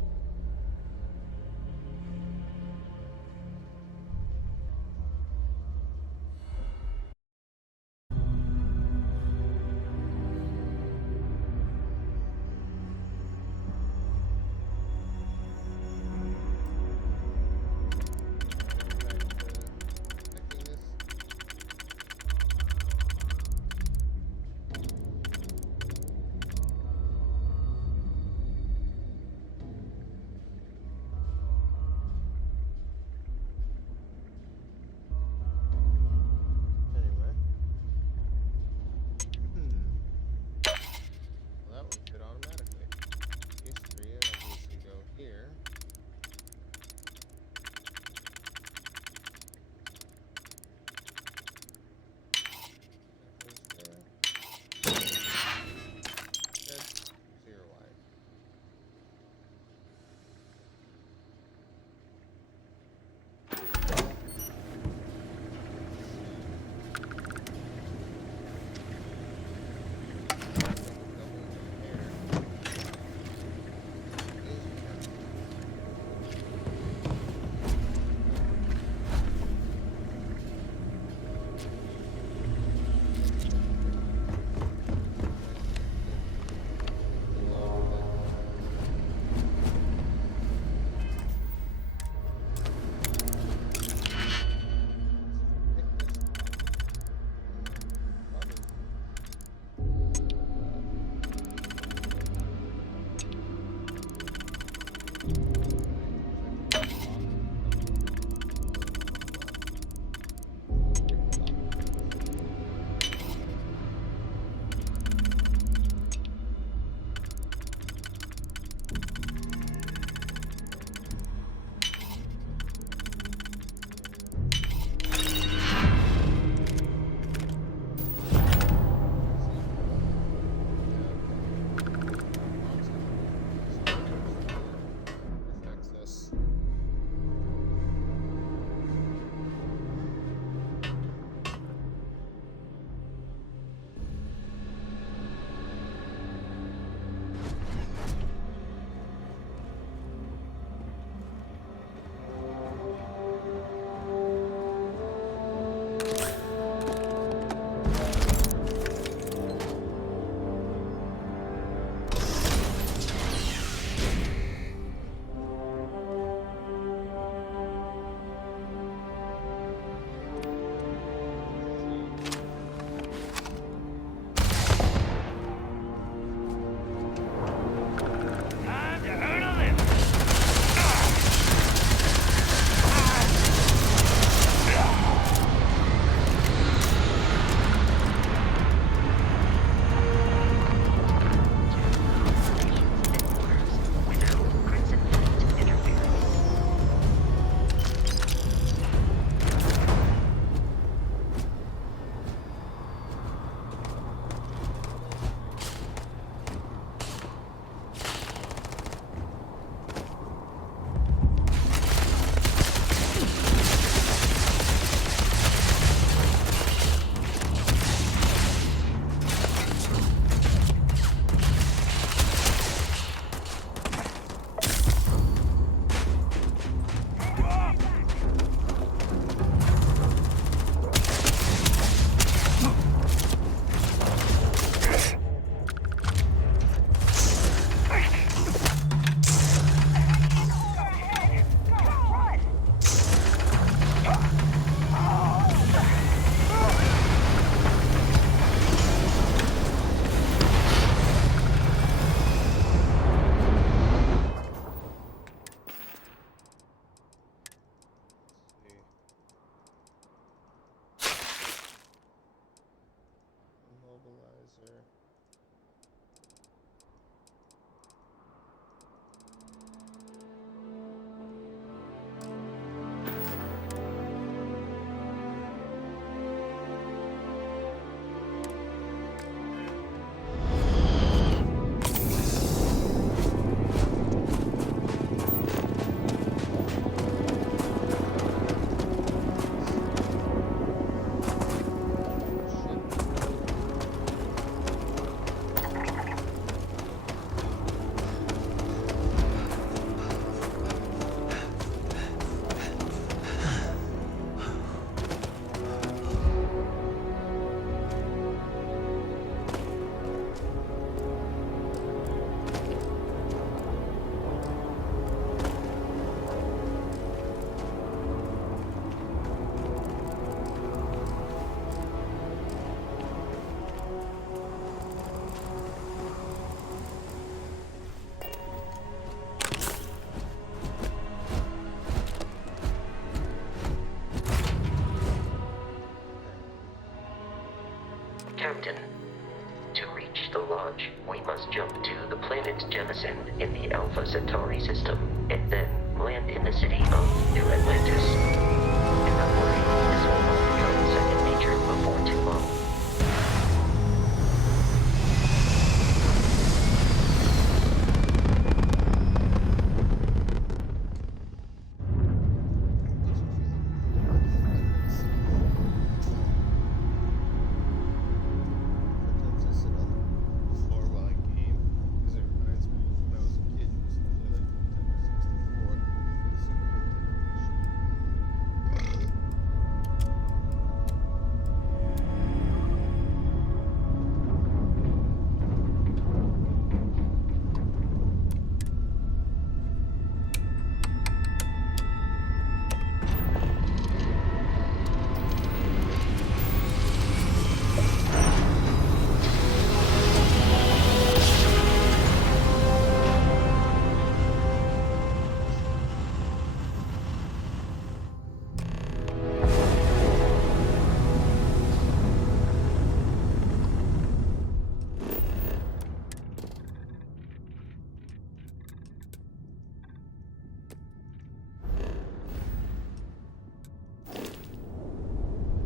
jettison in the Alpha Centauri system, and then land in the city of New Atlantis. Do not worry, this will all become second nature before too long.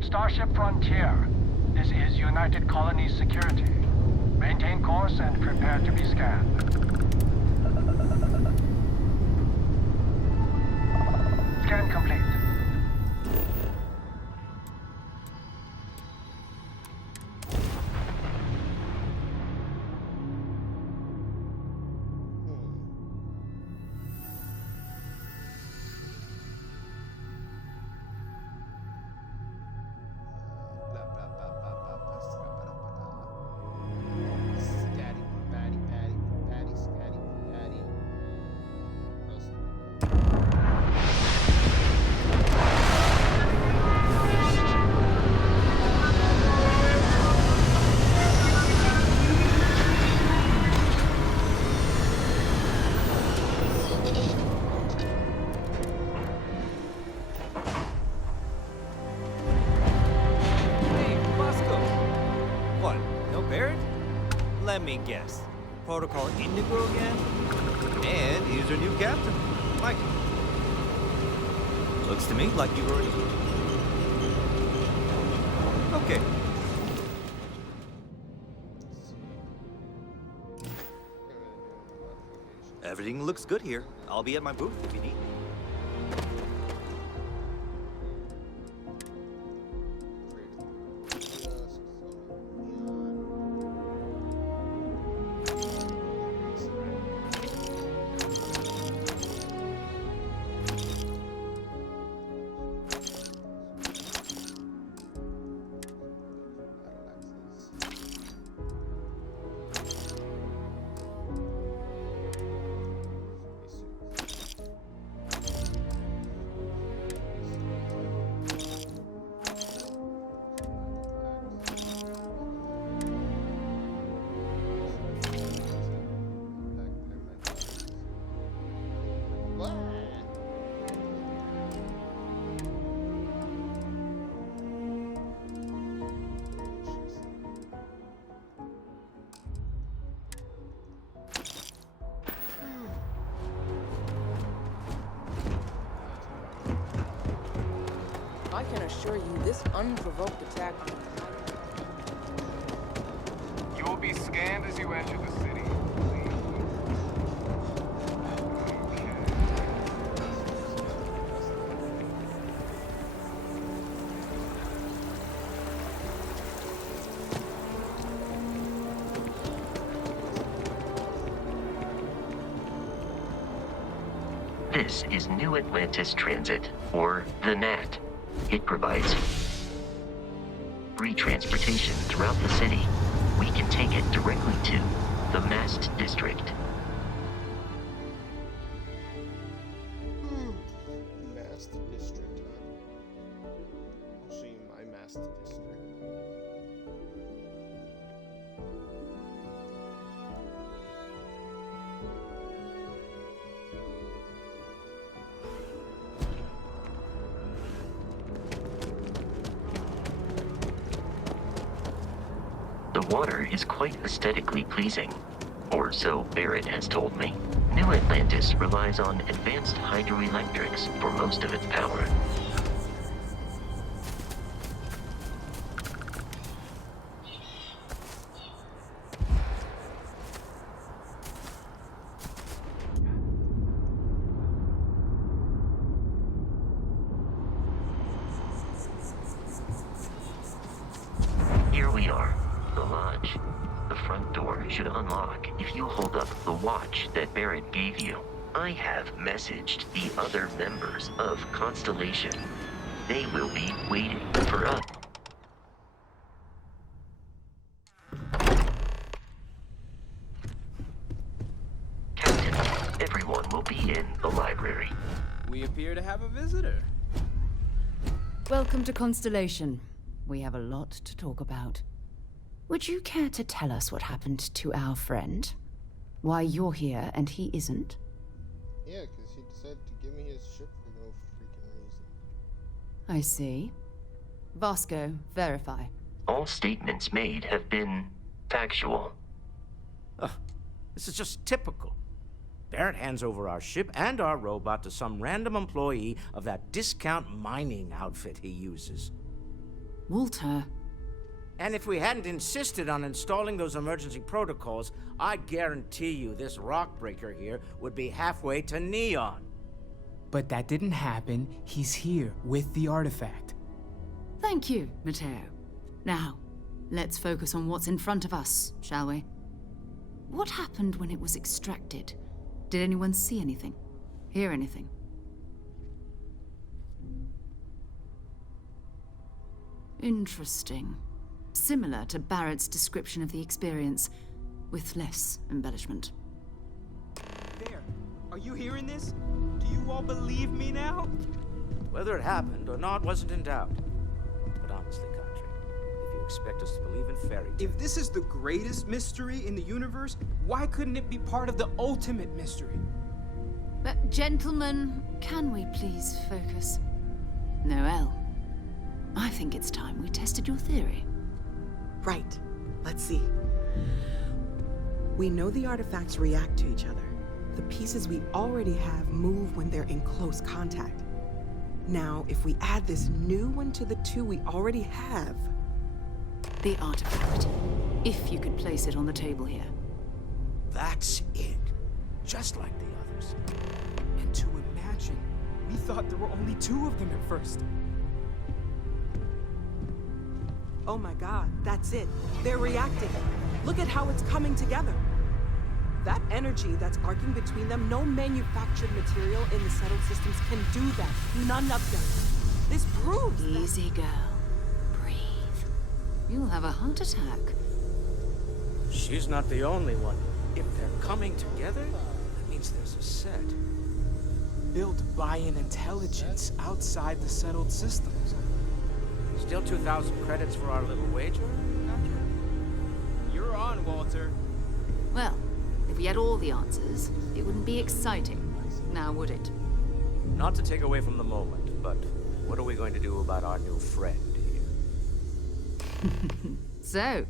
Starship Frontier. This is United Colonies Security. Maintain course and prepare to be scanned. Scan complete. Let me guess. Protocol Indigo again? And here's our new captain, Mike. Looks to me like you've already... Okay. Everything looks good here. I'll be at my booth if you need me. I can assure you this unprovoked attack... You will be scanned as you enter the city. This is New Atlantis Transit, or the NAT. It provides free transportation throughout the city. We can take it directly to the Mast District. Mast District, huh? I'll show you my Mast District. The water is quite aesthetically pleasing. Or so Barrett has told me. New Atlantis relies on advanced hydroelectrics for most of its power. Here we are, the lodge. The front door should unlock if you hold up the watch that Barrett gave you. I have messaged the other members of Constellation. They will be waiting for us. Captain, everyone will be in the library. We appear to have a visitor. Welcome to Constellation. We have a lot to talk about. Would you care to tell us what happened to our friend? Why you're here and he isn't? Yeah, because he decided to give me his ship for no freaking reason. I see. Vasco, verify. All statements made have been factual. This is just typical. Barrett hands over our ship and our robot to some random employee of that discount mining outfit he uses. Walter. And if we hadn't insisted on installing those emergency protocols, I guarantee you this rock breaker here would be halfway to Neon. But that didn't happen. He's here with the artifact. Thank you, Matteo. Now, let's focus on what's in front of us, shall we? What happened when it was extracted? Did anyone see anything? Hear anything? Interesting. Similar to Barrett's description of the experience, with less embellishment. There. Are you hearing this? Do you all believe me now? Whether it happened or not wasn't in doubt. But honestly, Country, if you expect us to believe in fairy tales... If this is the greatest mystery in the universe, why couldn't it be part of the ultimate mystery? But gentlemen, can we please focus? Noel, I think it's time we tested your theory. Right. Let's see. We know the artifacts react to each other. The pieces we already have move when they're in close contact. Now, if we add this new one to the two we already have... The artifact. If you could place it on the table here. That's it. Just like the others. And to imagine, we thought there were only 2 of them at first. Oh my god, that's it. They're reacting. Look at how it's coming together. That energy that's arcing between them, no manufactured material in the settled systems can do that. None of them. This proves Easy, girl. Breathe. You'll have a heart attack. She's not the only one. If they're coming together, that means there's a set. Built by an intelligence outside the settled systems. Still 2,000 credits for our little wager? You're on, Walter. Well, if we had all the answers, it wouldn't be exciting, now would it? Not to take away from the moment, but what are we going to do about our new friend here? So,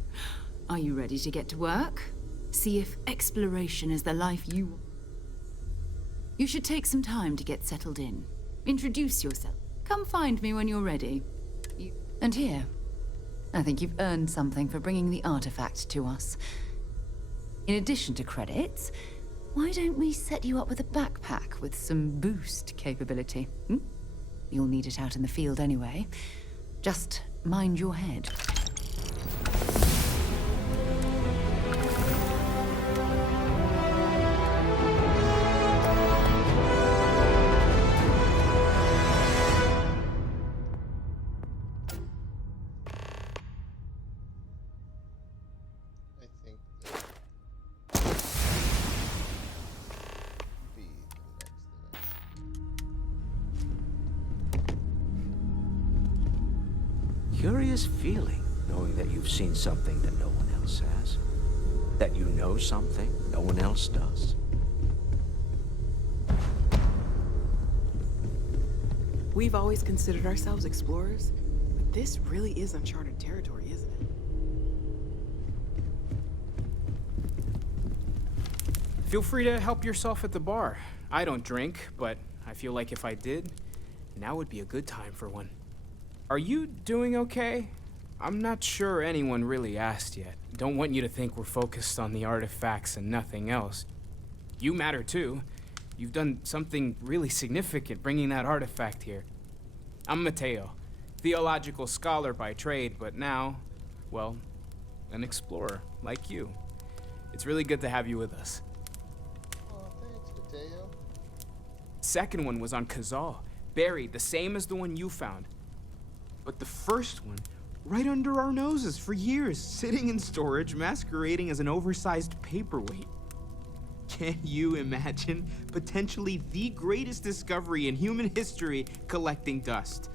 are you ready to get to work? See if exploration is the life you... You should take some time to get settled in. Introduce yourself. Come find me when you're ready. And here, I think you've earned something for bringing the artifact to us. In addition to credits, why don't we set you up with a backpack with some boost capability? You'll need it out in the field anyway. Just mind your head. Curious feeling, knowing that you've seen something that no one else has. That you know something no one else does. We've always considered ourselves explorers, but this really is uncharted territory, isn't it? Feel free to help yourself at the bar. I don't drink, but I feel like if I did, now would be a good time for one. Are you doing okay? I'm not sure anyone really asked yet. Don't want you to think we're focused on the artifacts and nothing else. You matter too. You've done something really significant bringing that artifact here. I'm Mateo, theological scholar by trade, but now, well, an explorer like you. It's really good to have you with us. Oh, thanks, Mateo. Second one was on Kazal, buried the same as the one you found. But the first one, right under our noses for years, sitting in storage, masquerading as an oversized paperweight. Can you imagine potentially the greatest discovery in human history collecting dust?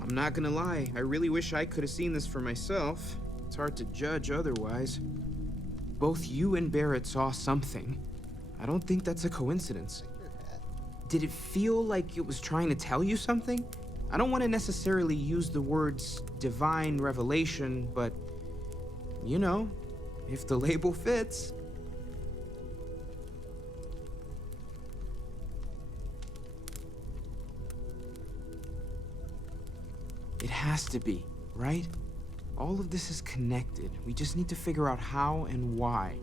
I'm not gonna lie, I really wish I could have seen this for myself. It's hard to judge otherwise. Both you and Barrett saw something. I don't think that's a coincidence. Did it feel like it was trying to tell you something? I don't want to necessarily use the words divine revelation, but you know, if the label fits. It has to be, right? All of this is connected. We just need to figure out how and why.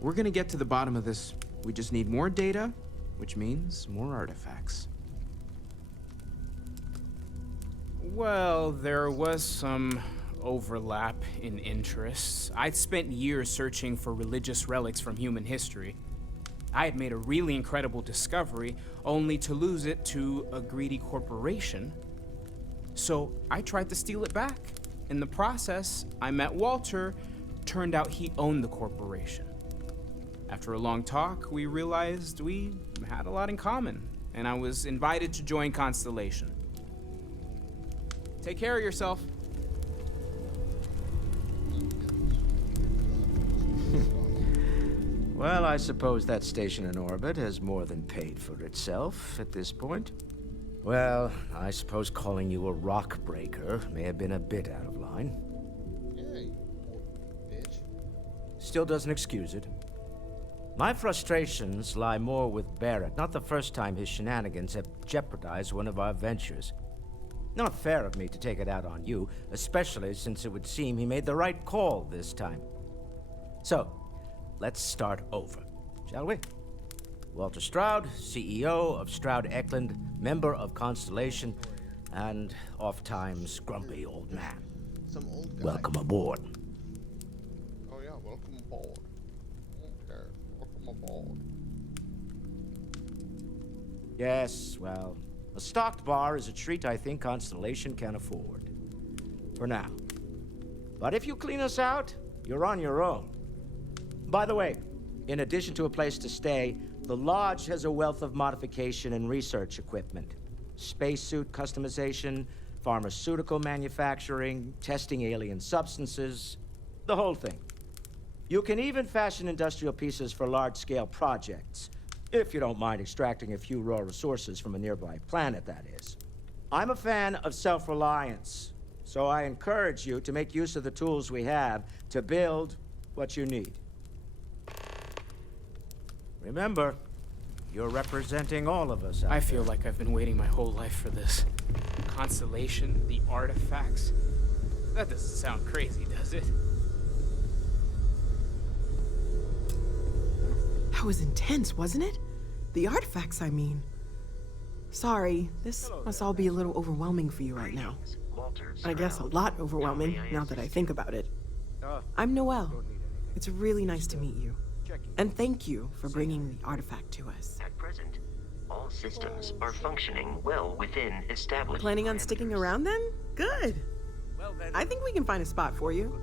We're gonna get to the bottom of this. We just need more data, which means more artifacts. Well, there was some overlap in interests. I'd spent years searching for religious relics from human history. I had made a really incredible discovery, only to lose it to a greedy corporation. So I tried to steal it back. In the process, I met Walter. Turned out he owned the corporation. After a long talk, we realized we had a lot in common, and I was invited to join Constellation. Take care of yourself. Well, I suppose that station in orbit has more than paid for itself at this point. Well, I suppose calling you a rock breaker may have been a bit out of line. Yeah, you old bitch. Still doesn't excuse it. My frustrations lie more with Barrett, not the first time his shenanigans have jeopardized one of our ventures. Not fair of me to take it out on you, especially since it would seem he made the right call this time. So, let's start over, shall we? Walter Stroud, CEO of Stroud Eklund, member of Constellation, and oft-times grumpy old man. Some old guy. Welcome aboard. Oh yeah, welcome aboard. Okay, welcome aboard. Yes, well, a stocked bar is a treat I think Constellation can afford. For now. But if you clean us out, you're on your own. By the way, in addition to a place to stay, the Lodge has a wealth of modification and research equipment. Spacesuit customization, pharmaceutical manufacturing, testing alien substances, the whole thing. You can even fashion industrial pieces for large-scale projects, if you don't mind extracting a few raw resources from a nearby planet, that is. I'm a fan of self-reliance, so I encourage you to make use of the tools we have to build what you need. Remember, you're representing all of us out I feel like I've been waiting my whole life for this. Constellation, the artifacts. That doesn't sound crazy, does it? That was intense, wasn't it? The artifacts, I mean. Sorry, this must all be a little overwhelming for you right now. I guess a lot overwhelming, now that I think about it. I'm Noelle. It's really nice to meet you. And thank you for bringing the artifact to us. At present, all systems are functioning well within established Planning on sticking around then? Good. I think we can find a spot for you.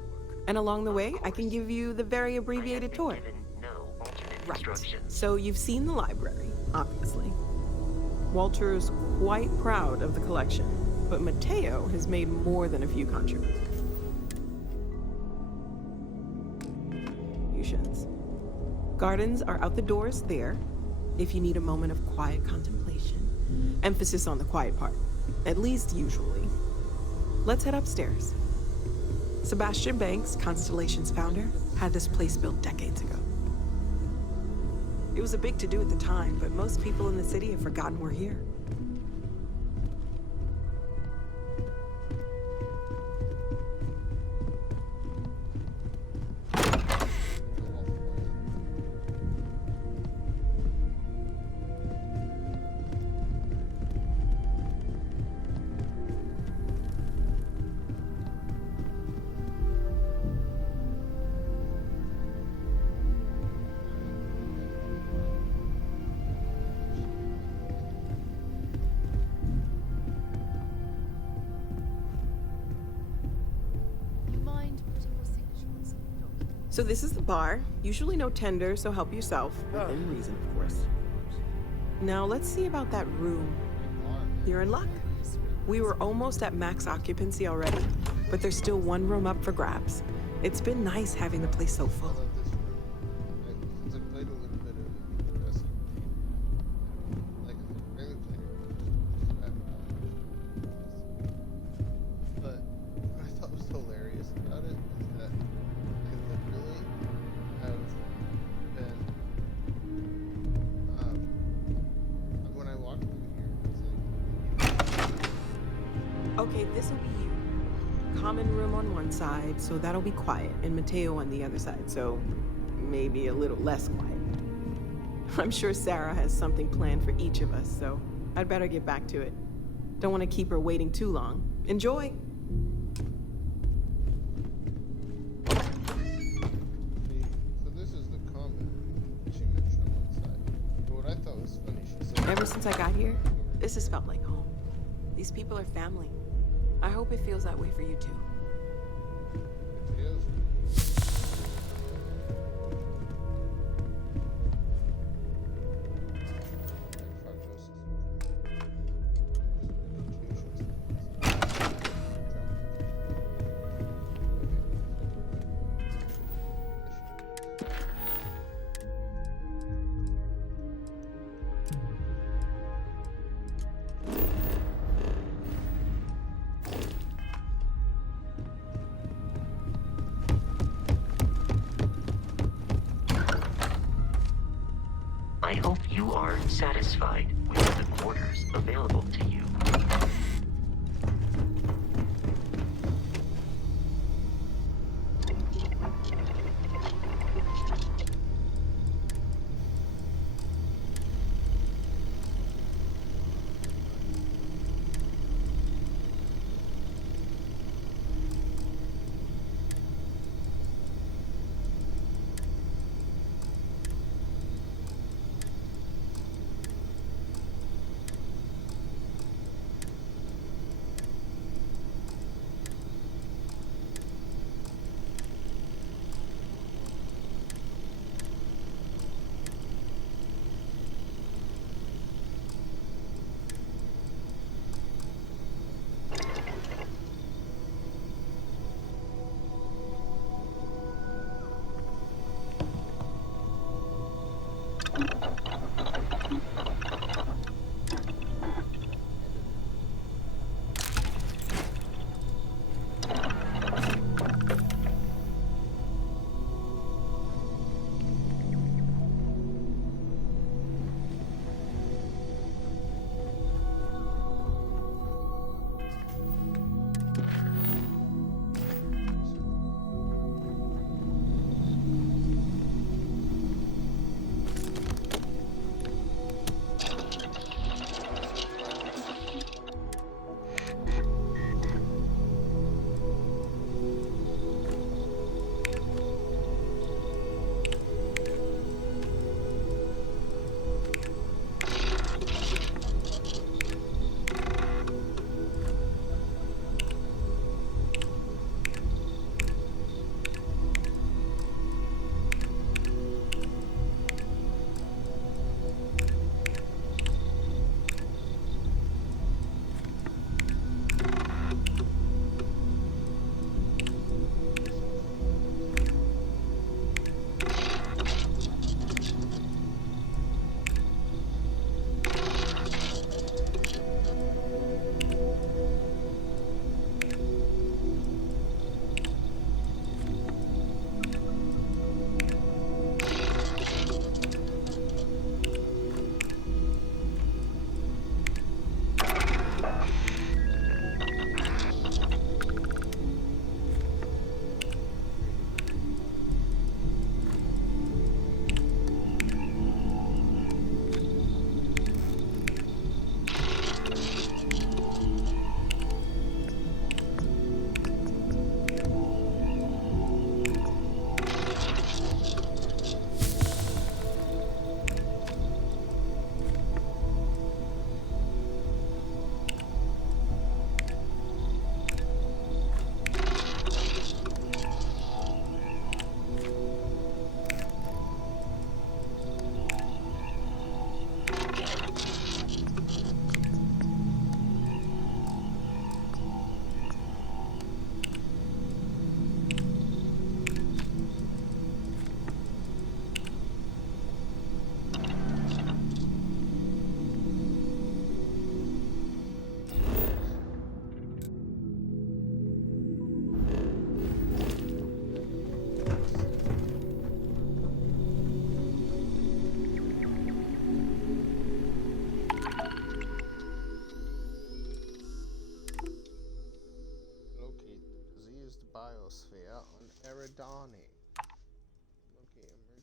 And along the way, I can give you the very abbreviated tour. Right. So you've seen the library, obviously. Walter's quite proud of the collection, but Mateo has made more than a few contributions. Gardens are out the doors there, if you need a moment of quiet contemplation. Emphasis on the quiet part, at least usually. Let's head upstairs. Sebastian Banks, Constellation's founder, had this place built decades ago. It was a big to-do at the time, but most people in the city have forgotten we're here. So this is the bar. Usually no tender, so help yourself. Within reason, of course. Now let's see about that room. You're in luck. We were almost at max occupancy already, but there's still one room up for grabs. It's been nice having the place so full. Since I played a little bit of it, the rest of the like I said, but what I thought was hilarious about it is that I literally have been when I walked through here, it's like Okay, this'll be you. Common room on one side, so that'll be quiet, and Mateo on the other side, so maybe a little less quiet. I'm sure Sarah has something planned for each of us, so I'd better get back to it. Don't want to keep her waiting too long. Enjoy! so this is the common that she mentioned on one side. But what I thought was funny, she said Ever since I got here, this has felt like home. These people are family. I hope it feels that way for you too. I hope you are satisfied with the quarters available to you.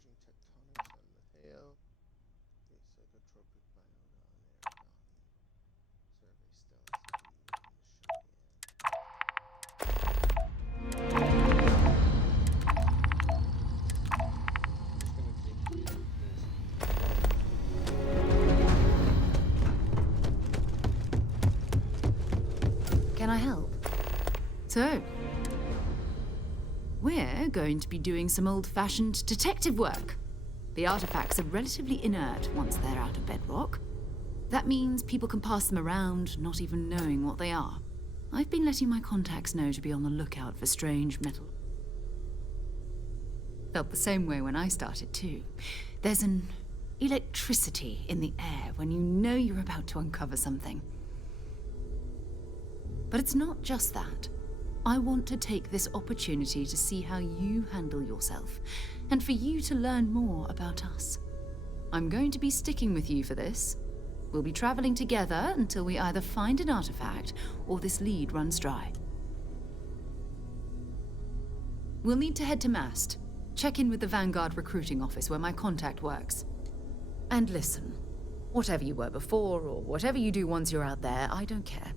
emerging tectonics on the hail. The psychotropic biota on Aragon. Survey stellar Can I help? So, we're going to be doing some old-fashioned detective work. The artifacts are relatively inert once they're out of bedrock. That means people can pass them around, not even knowing what they are. I've been letting my contacts know to be on the lookout for strange metal. Felt the same way when I started, too. There's an electricity in the air when you know you're about to uncover something. But it's not just that. I want to take this opportunity to see how you handle yourself, and for you to learn more about us. I'm going to be sticking with you for this. We'll be traveling together until we either find an artifact or this lead runs dry. We'll need to head to Mast. Check in with the Vanguard recruiting office where my contact works. And listen, whatever you were before or whatever you do once you're out there, I don't care.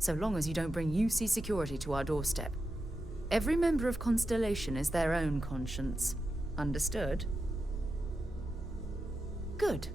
So long as you don't bring UC security to our doorstep. Every member of Constellation is their own conscience. Understood? Good.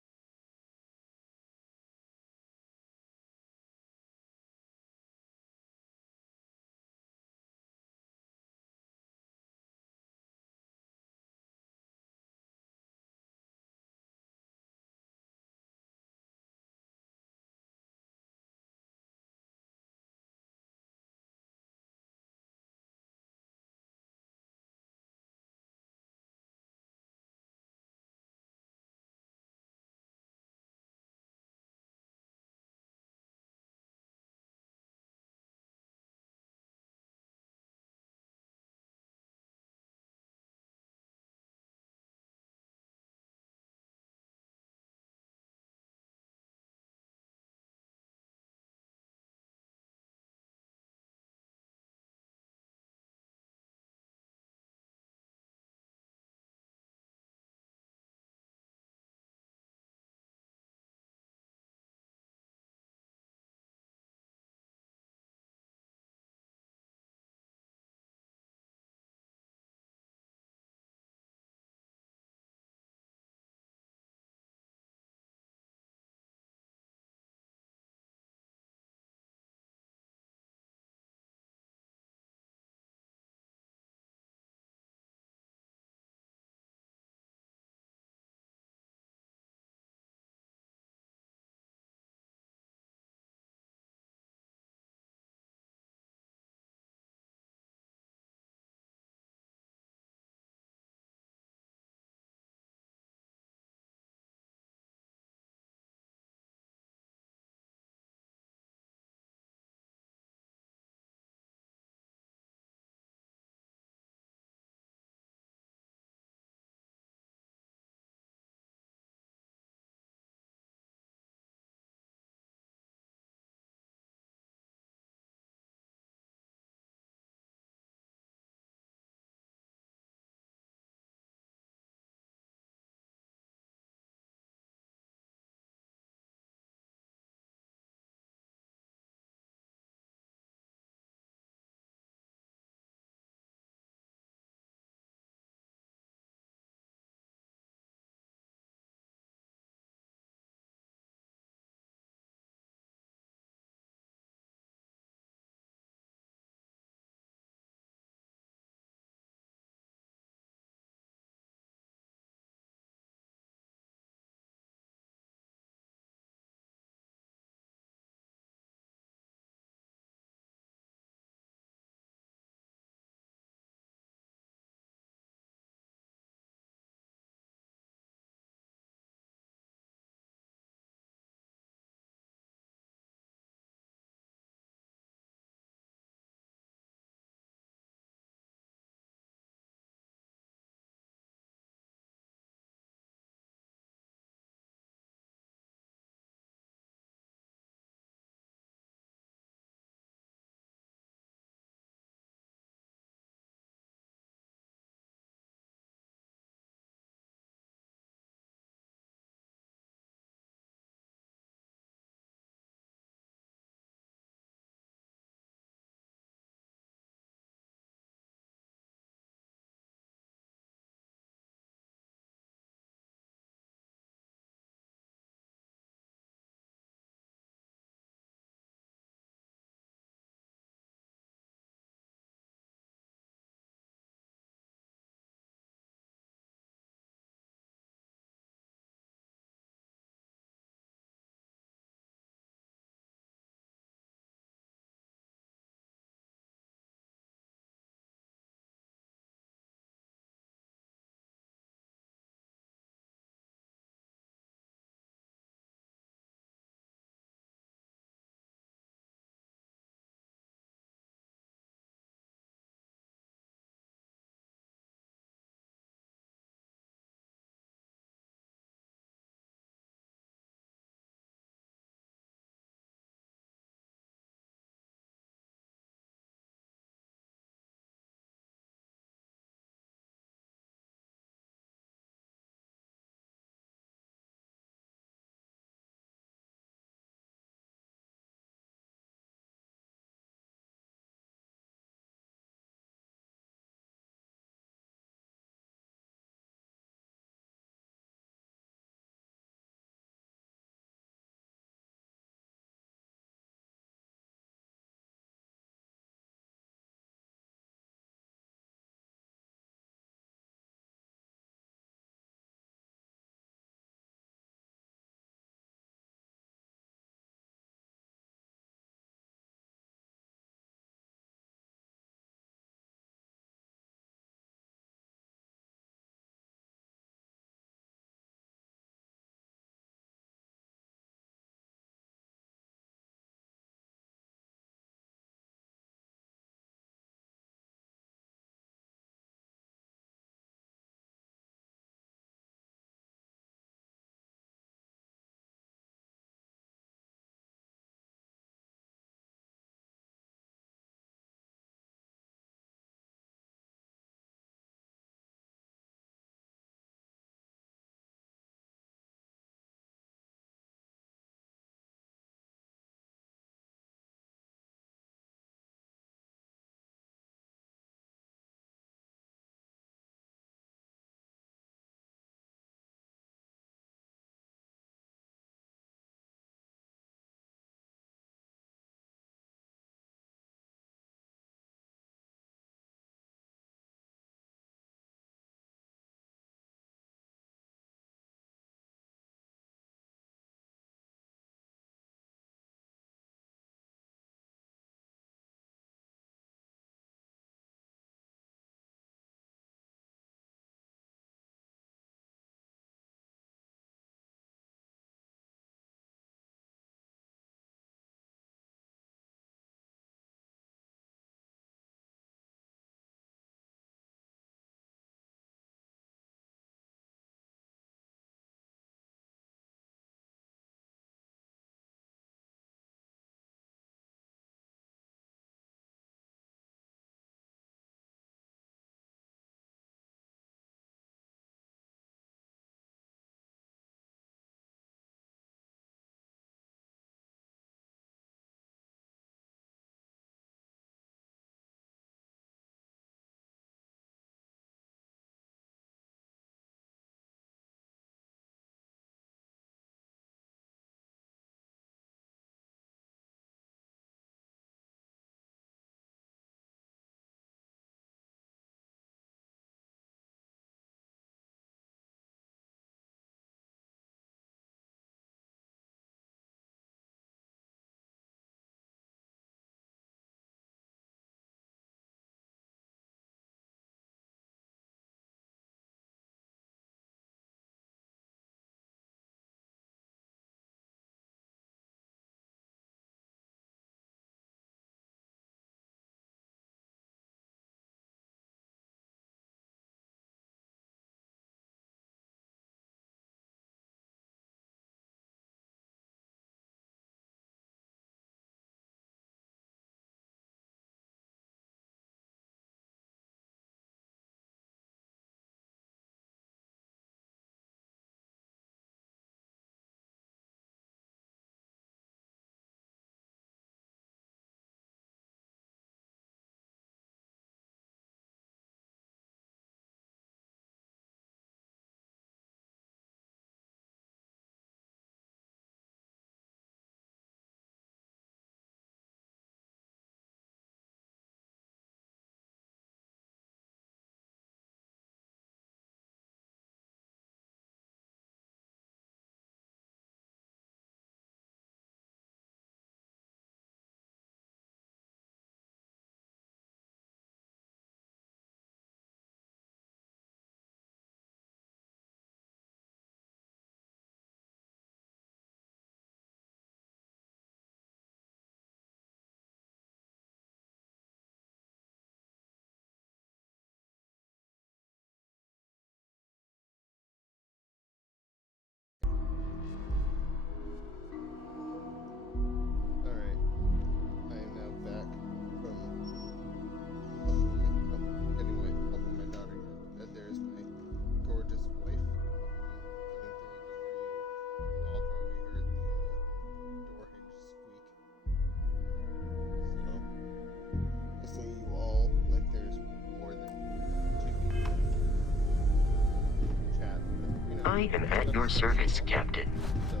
I am at your service, Captain. So,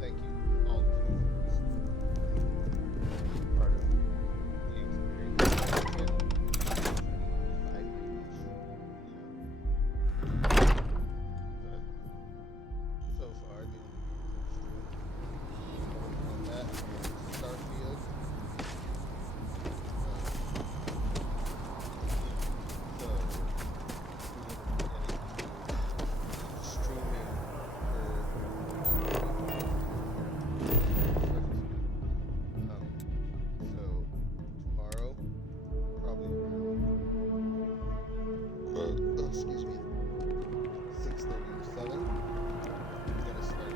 thank you all for being part of the experience. But so far, the only games I've streamed on that are Starfield. So, streaming so tomorrow, probably around, excuse me, 6:30 or 7, I'm gonna start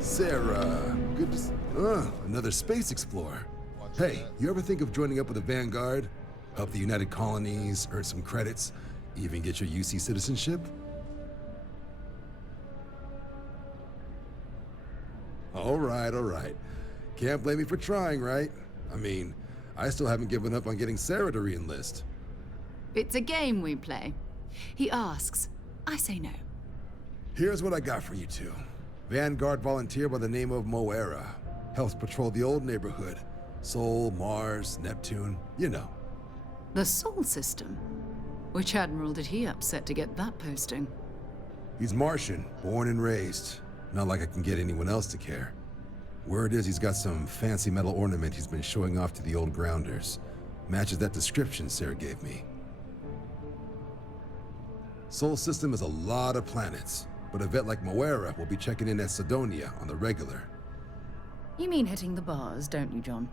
Sarah, good to another space explorer. Hey, you ever think of joining up with the Vanguard? Help the United Colonies, earn some credits, even get your UC citizenship? All right. Can't blame me for trying, right? I mean, I still haven't given up on getting Sarah to re-enlist. It's a game we play. He asks, I say no. Here's what I got for you two. Vanguard volunteer by the name of Moera. Helps patrol the old neighborhood. Sol, Mars, Neptune, you know. The Sol system? Which admiral did he upset to get that posting? He's Martian, born and raised. Not like I can get anyone else to care. Word is he's got some fancy metal ornament he's been showing off to the old grounders. Matches that description Sarah gave me. Sol system is a lot of planets, but a vet like Moera will be checking in at Sidonia on the regular. You mean hitting the bars, don't you, John?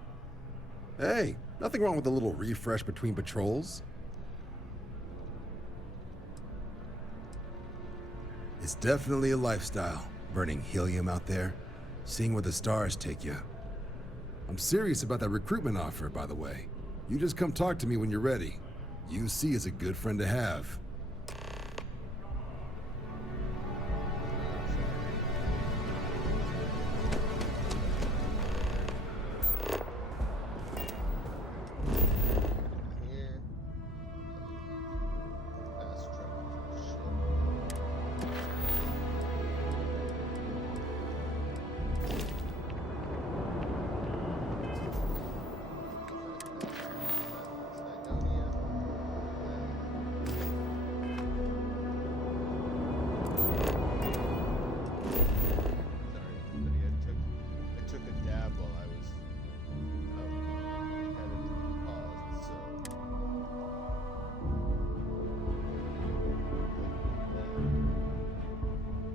Hey, nothing wrong with a little refresh between patrols. It's definitely a lifestyle, burning helium out there, seeing where the stars take you. I'm serious about that recruitment offer, by the way. You just come talk to me when you're ready. UC is a good friend to have.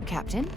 Captain?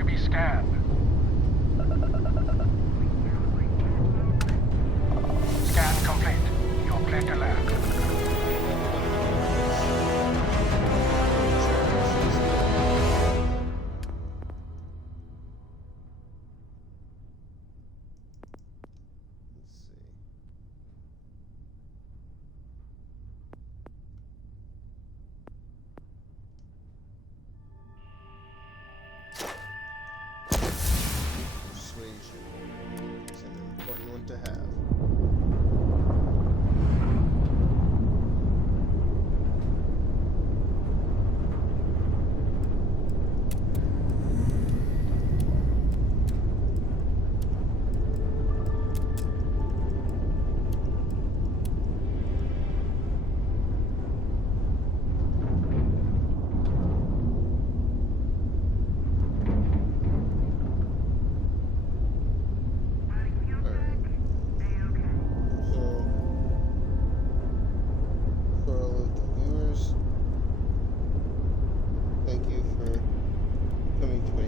to be scanned. Scan complete. You're clear to land. Persuasion is an important one to have.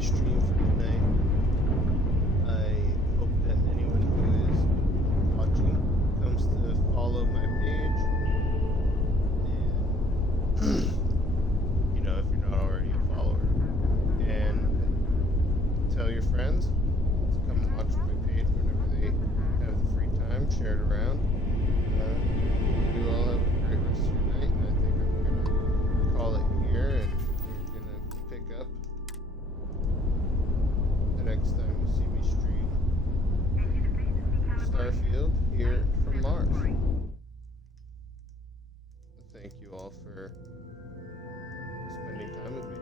Stream for today. I hope that anyone who is watching comes to follow my page, and you know, if you're not already a follower, and tell your friends to come watch my page whenever they have the free time. Share it around. You all have a great rest of your night, and I think I'm gonna call it here, and we're gonna pick up the next time you see me stream Starfield here from Mars. Thank you all for spending time with me.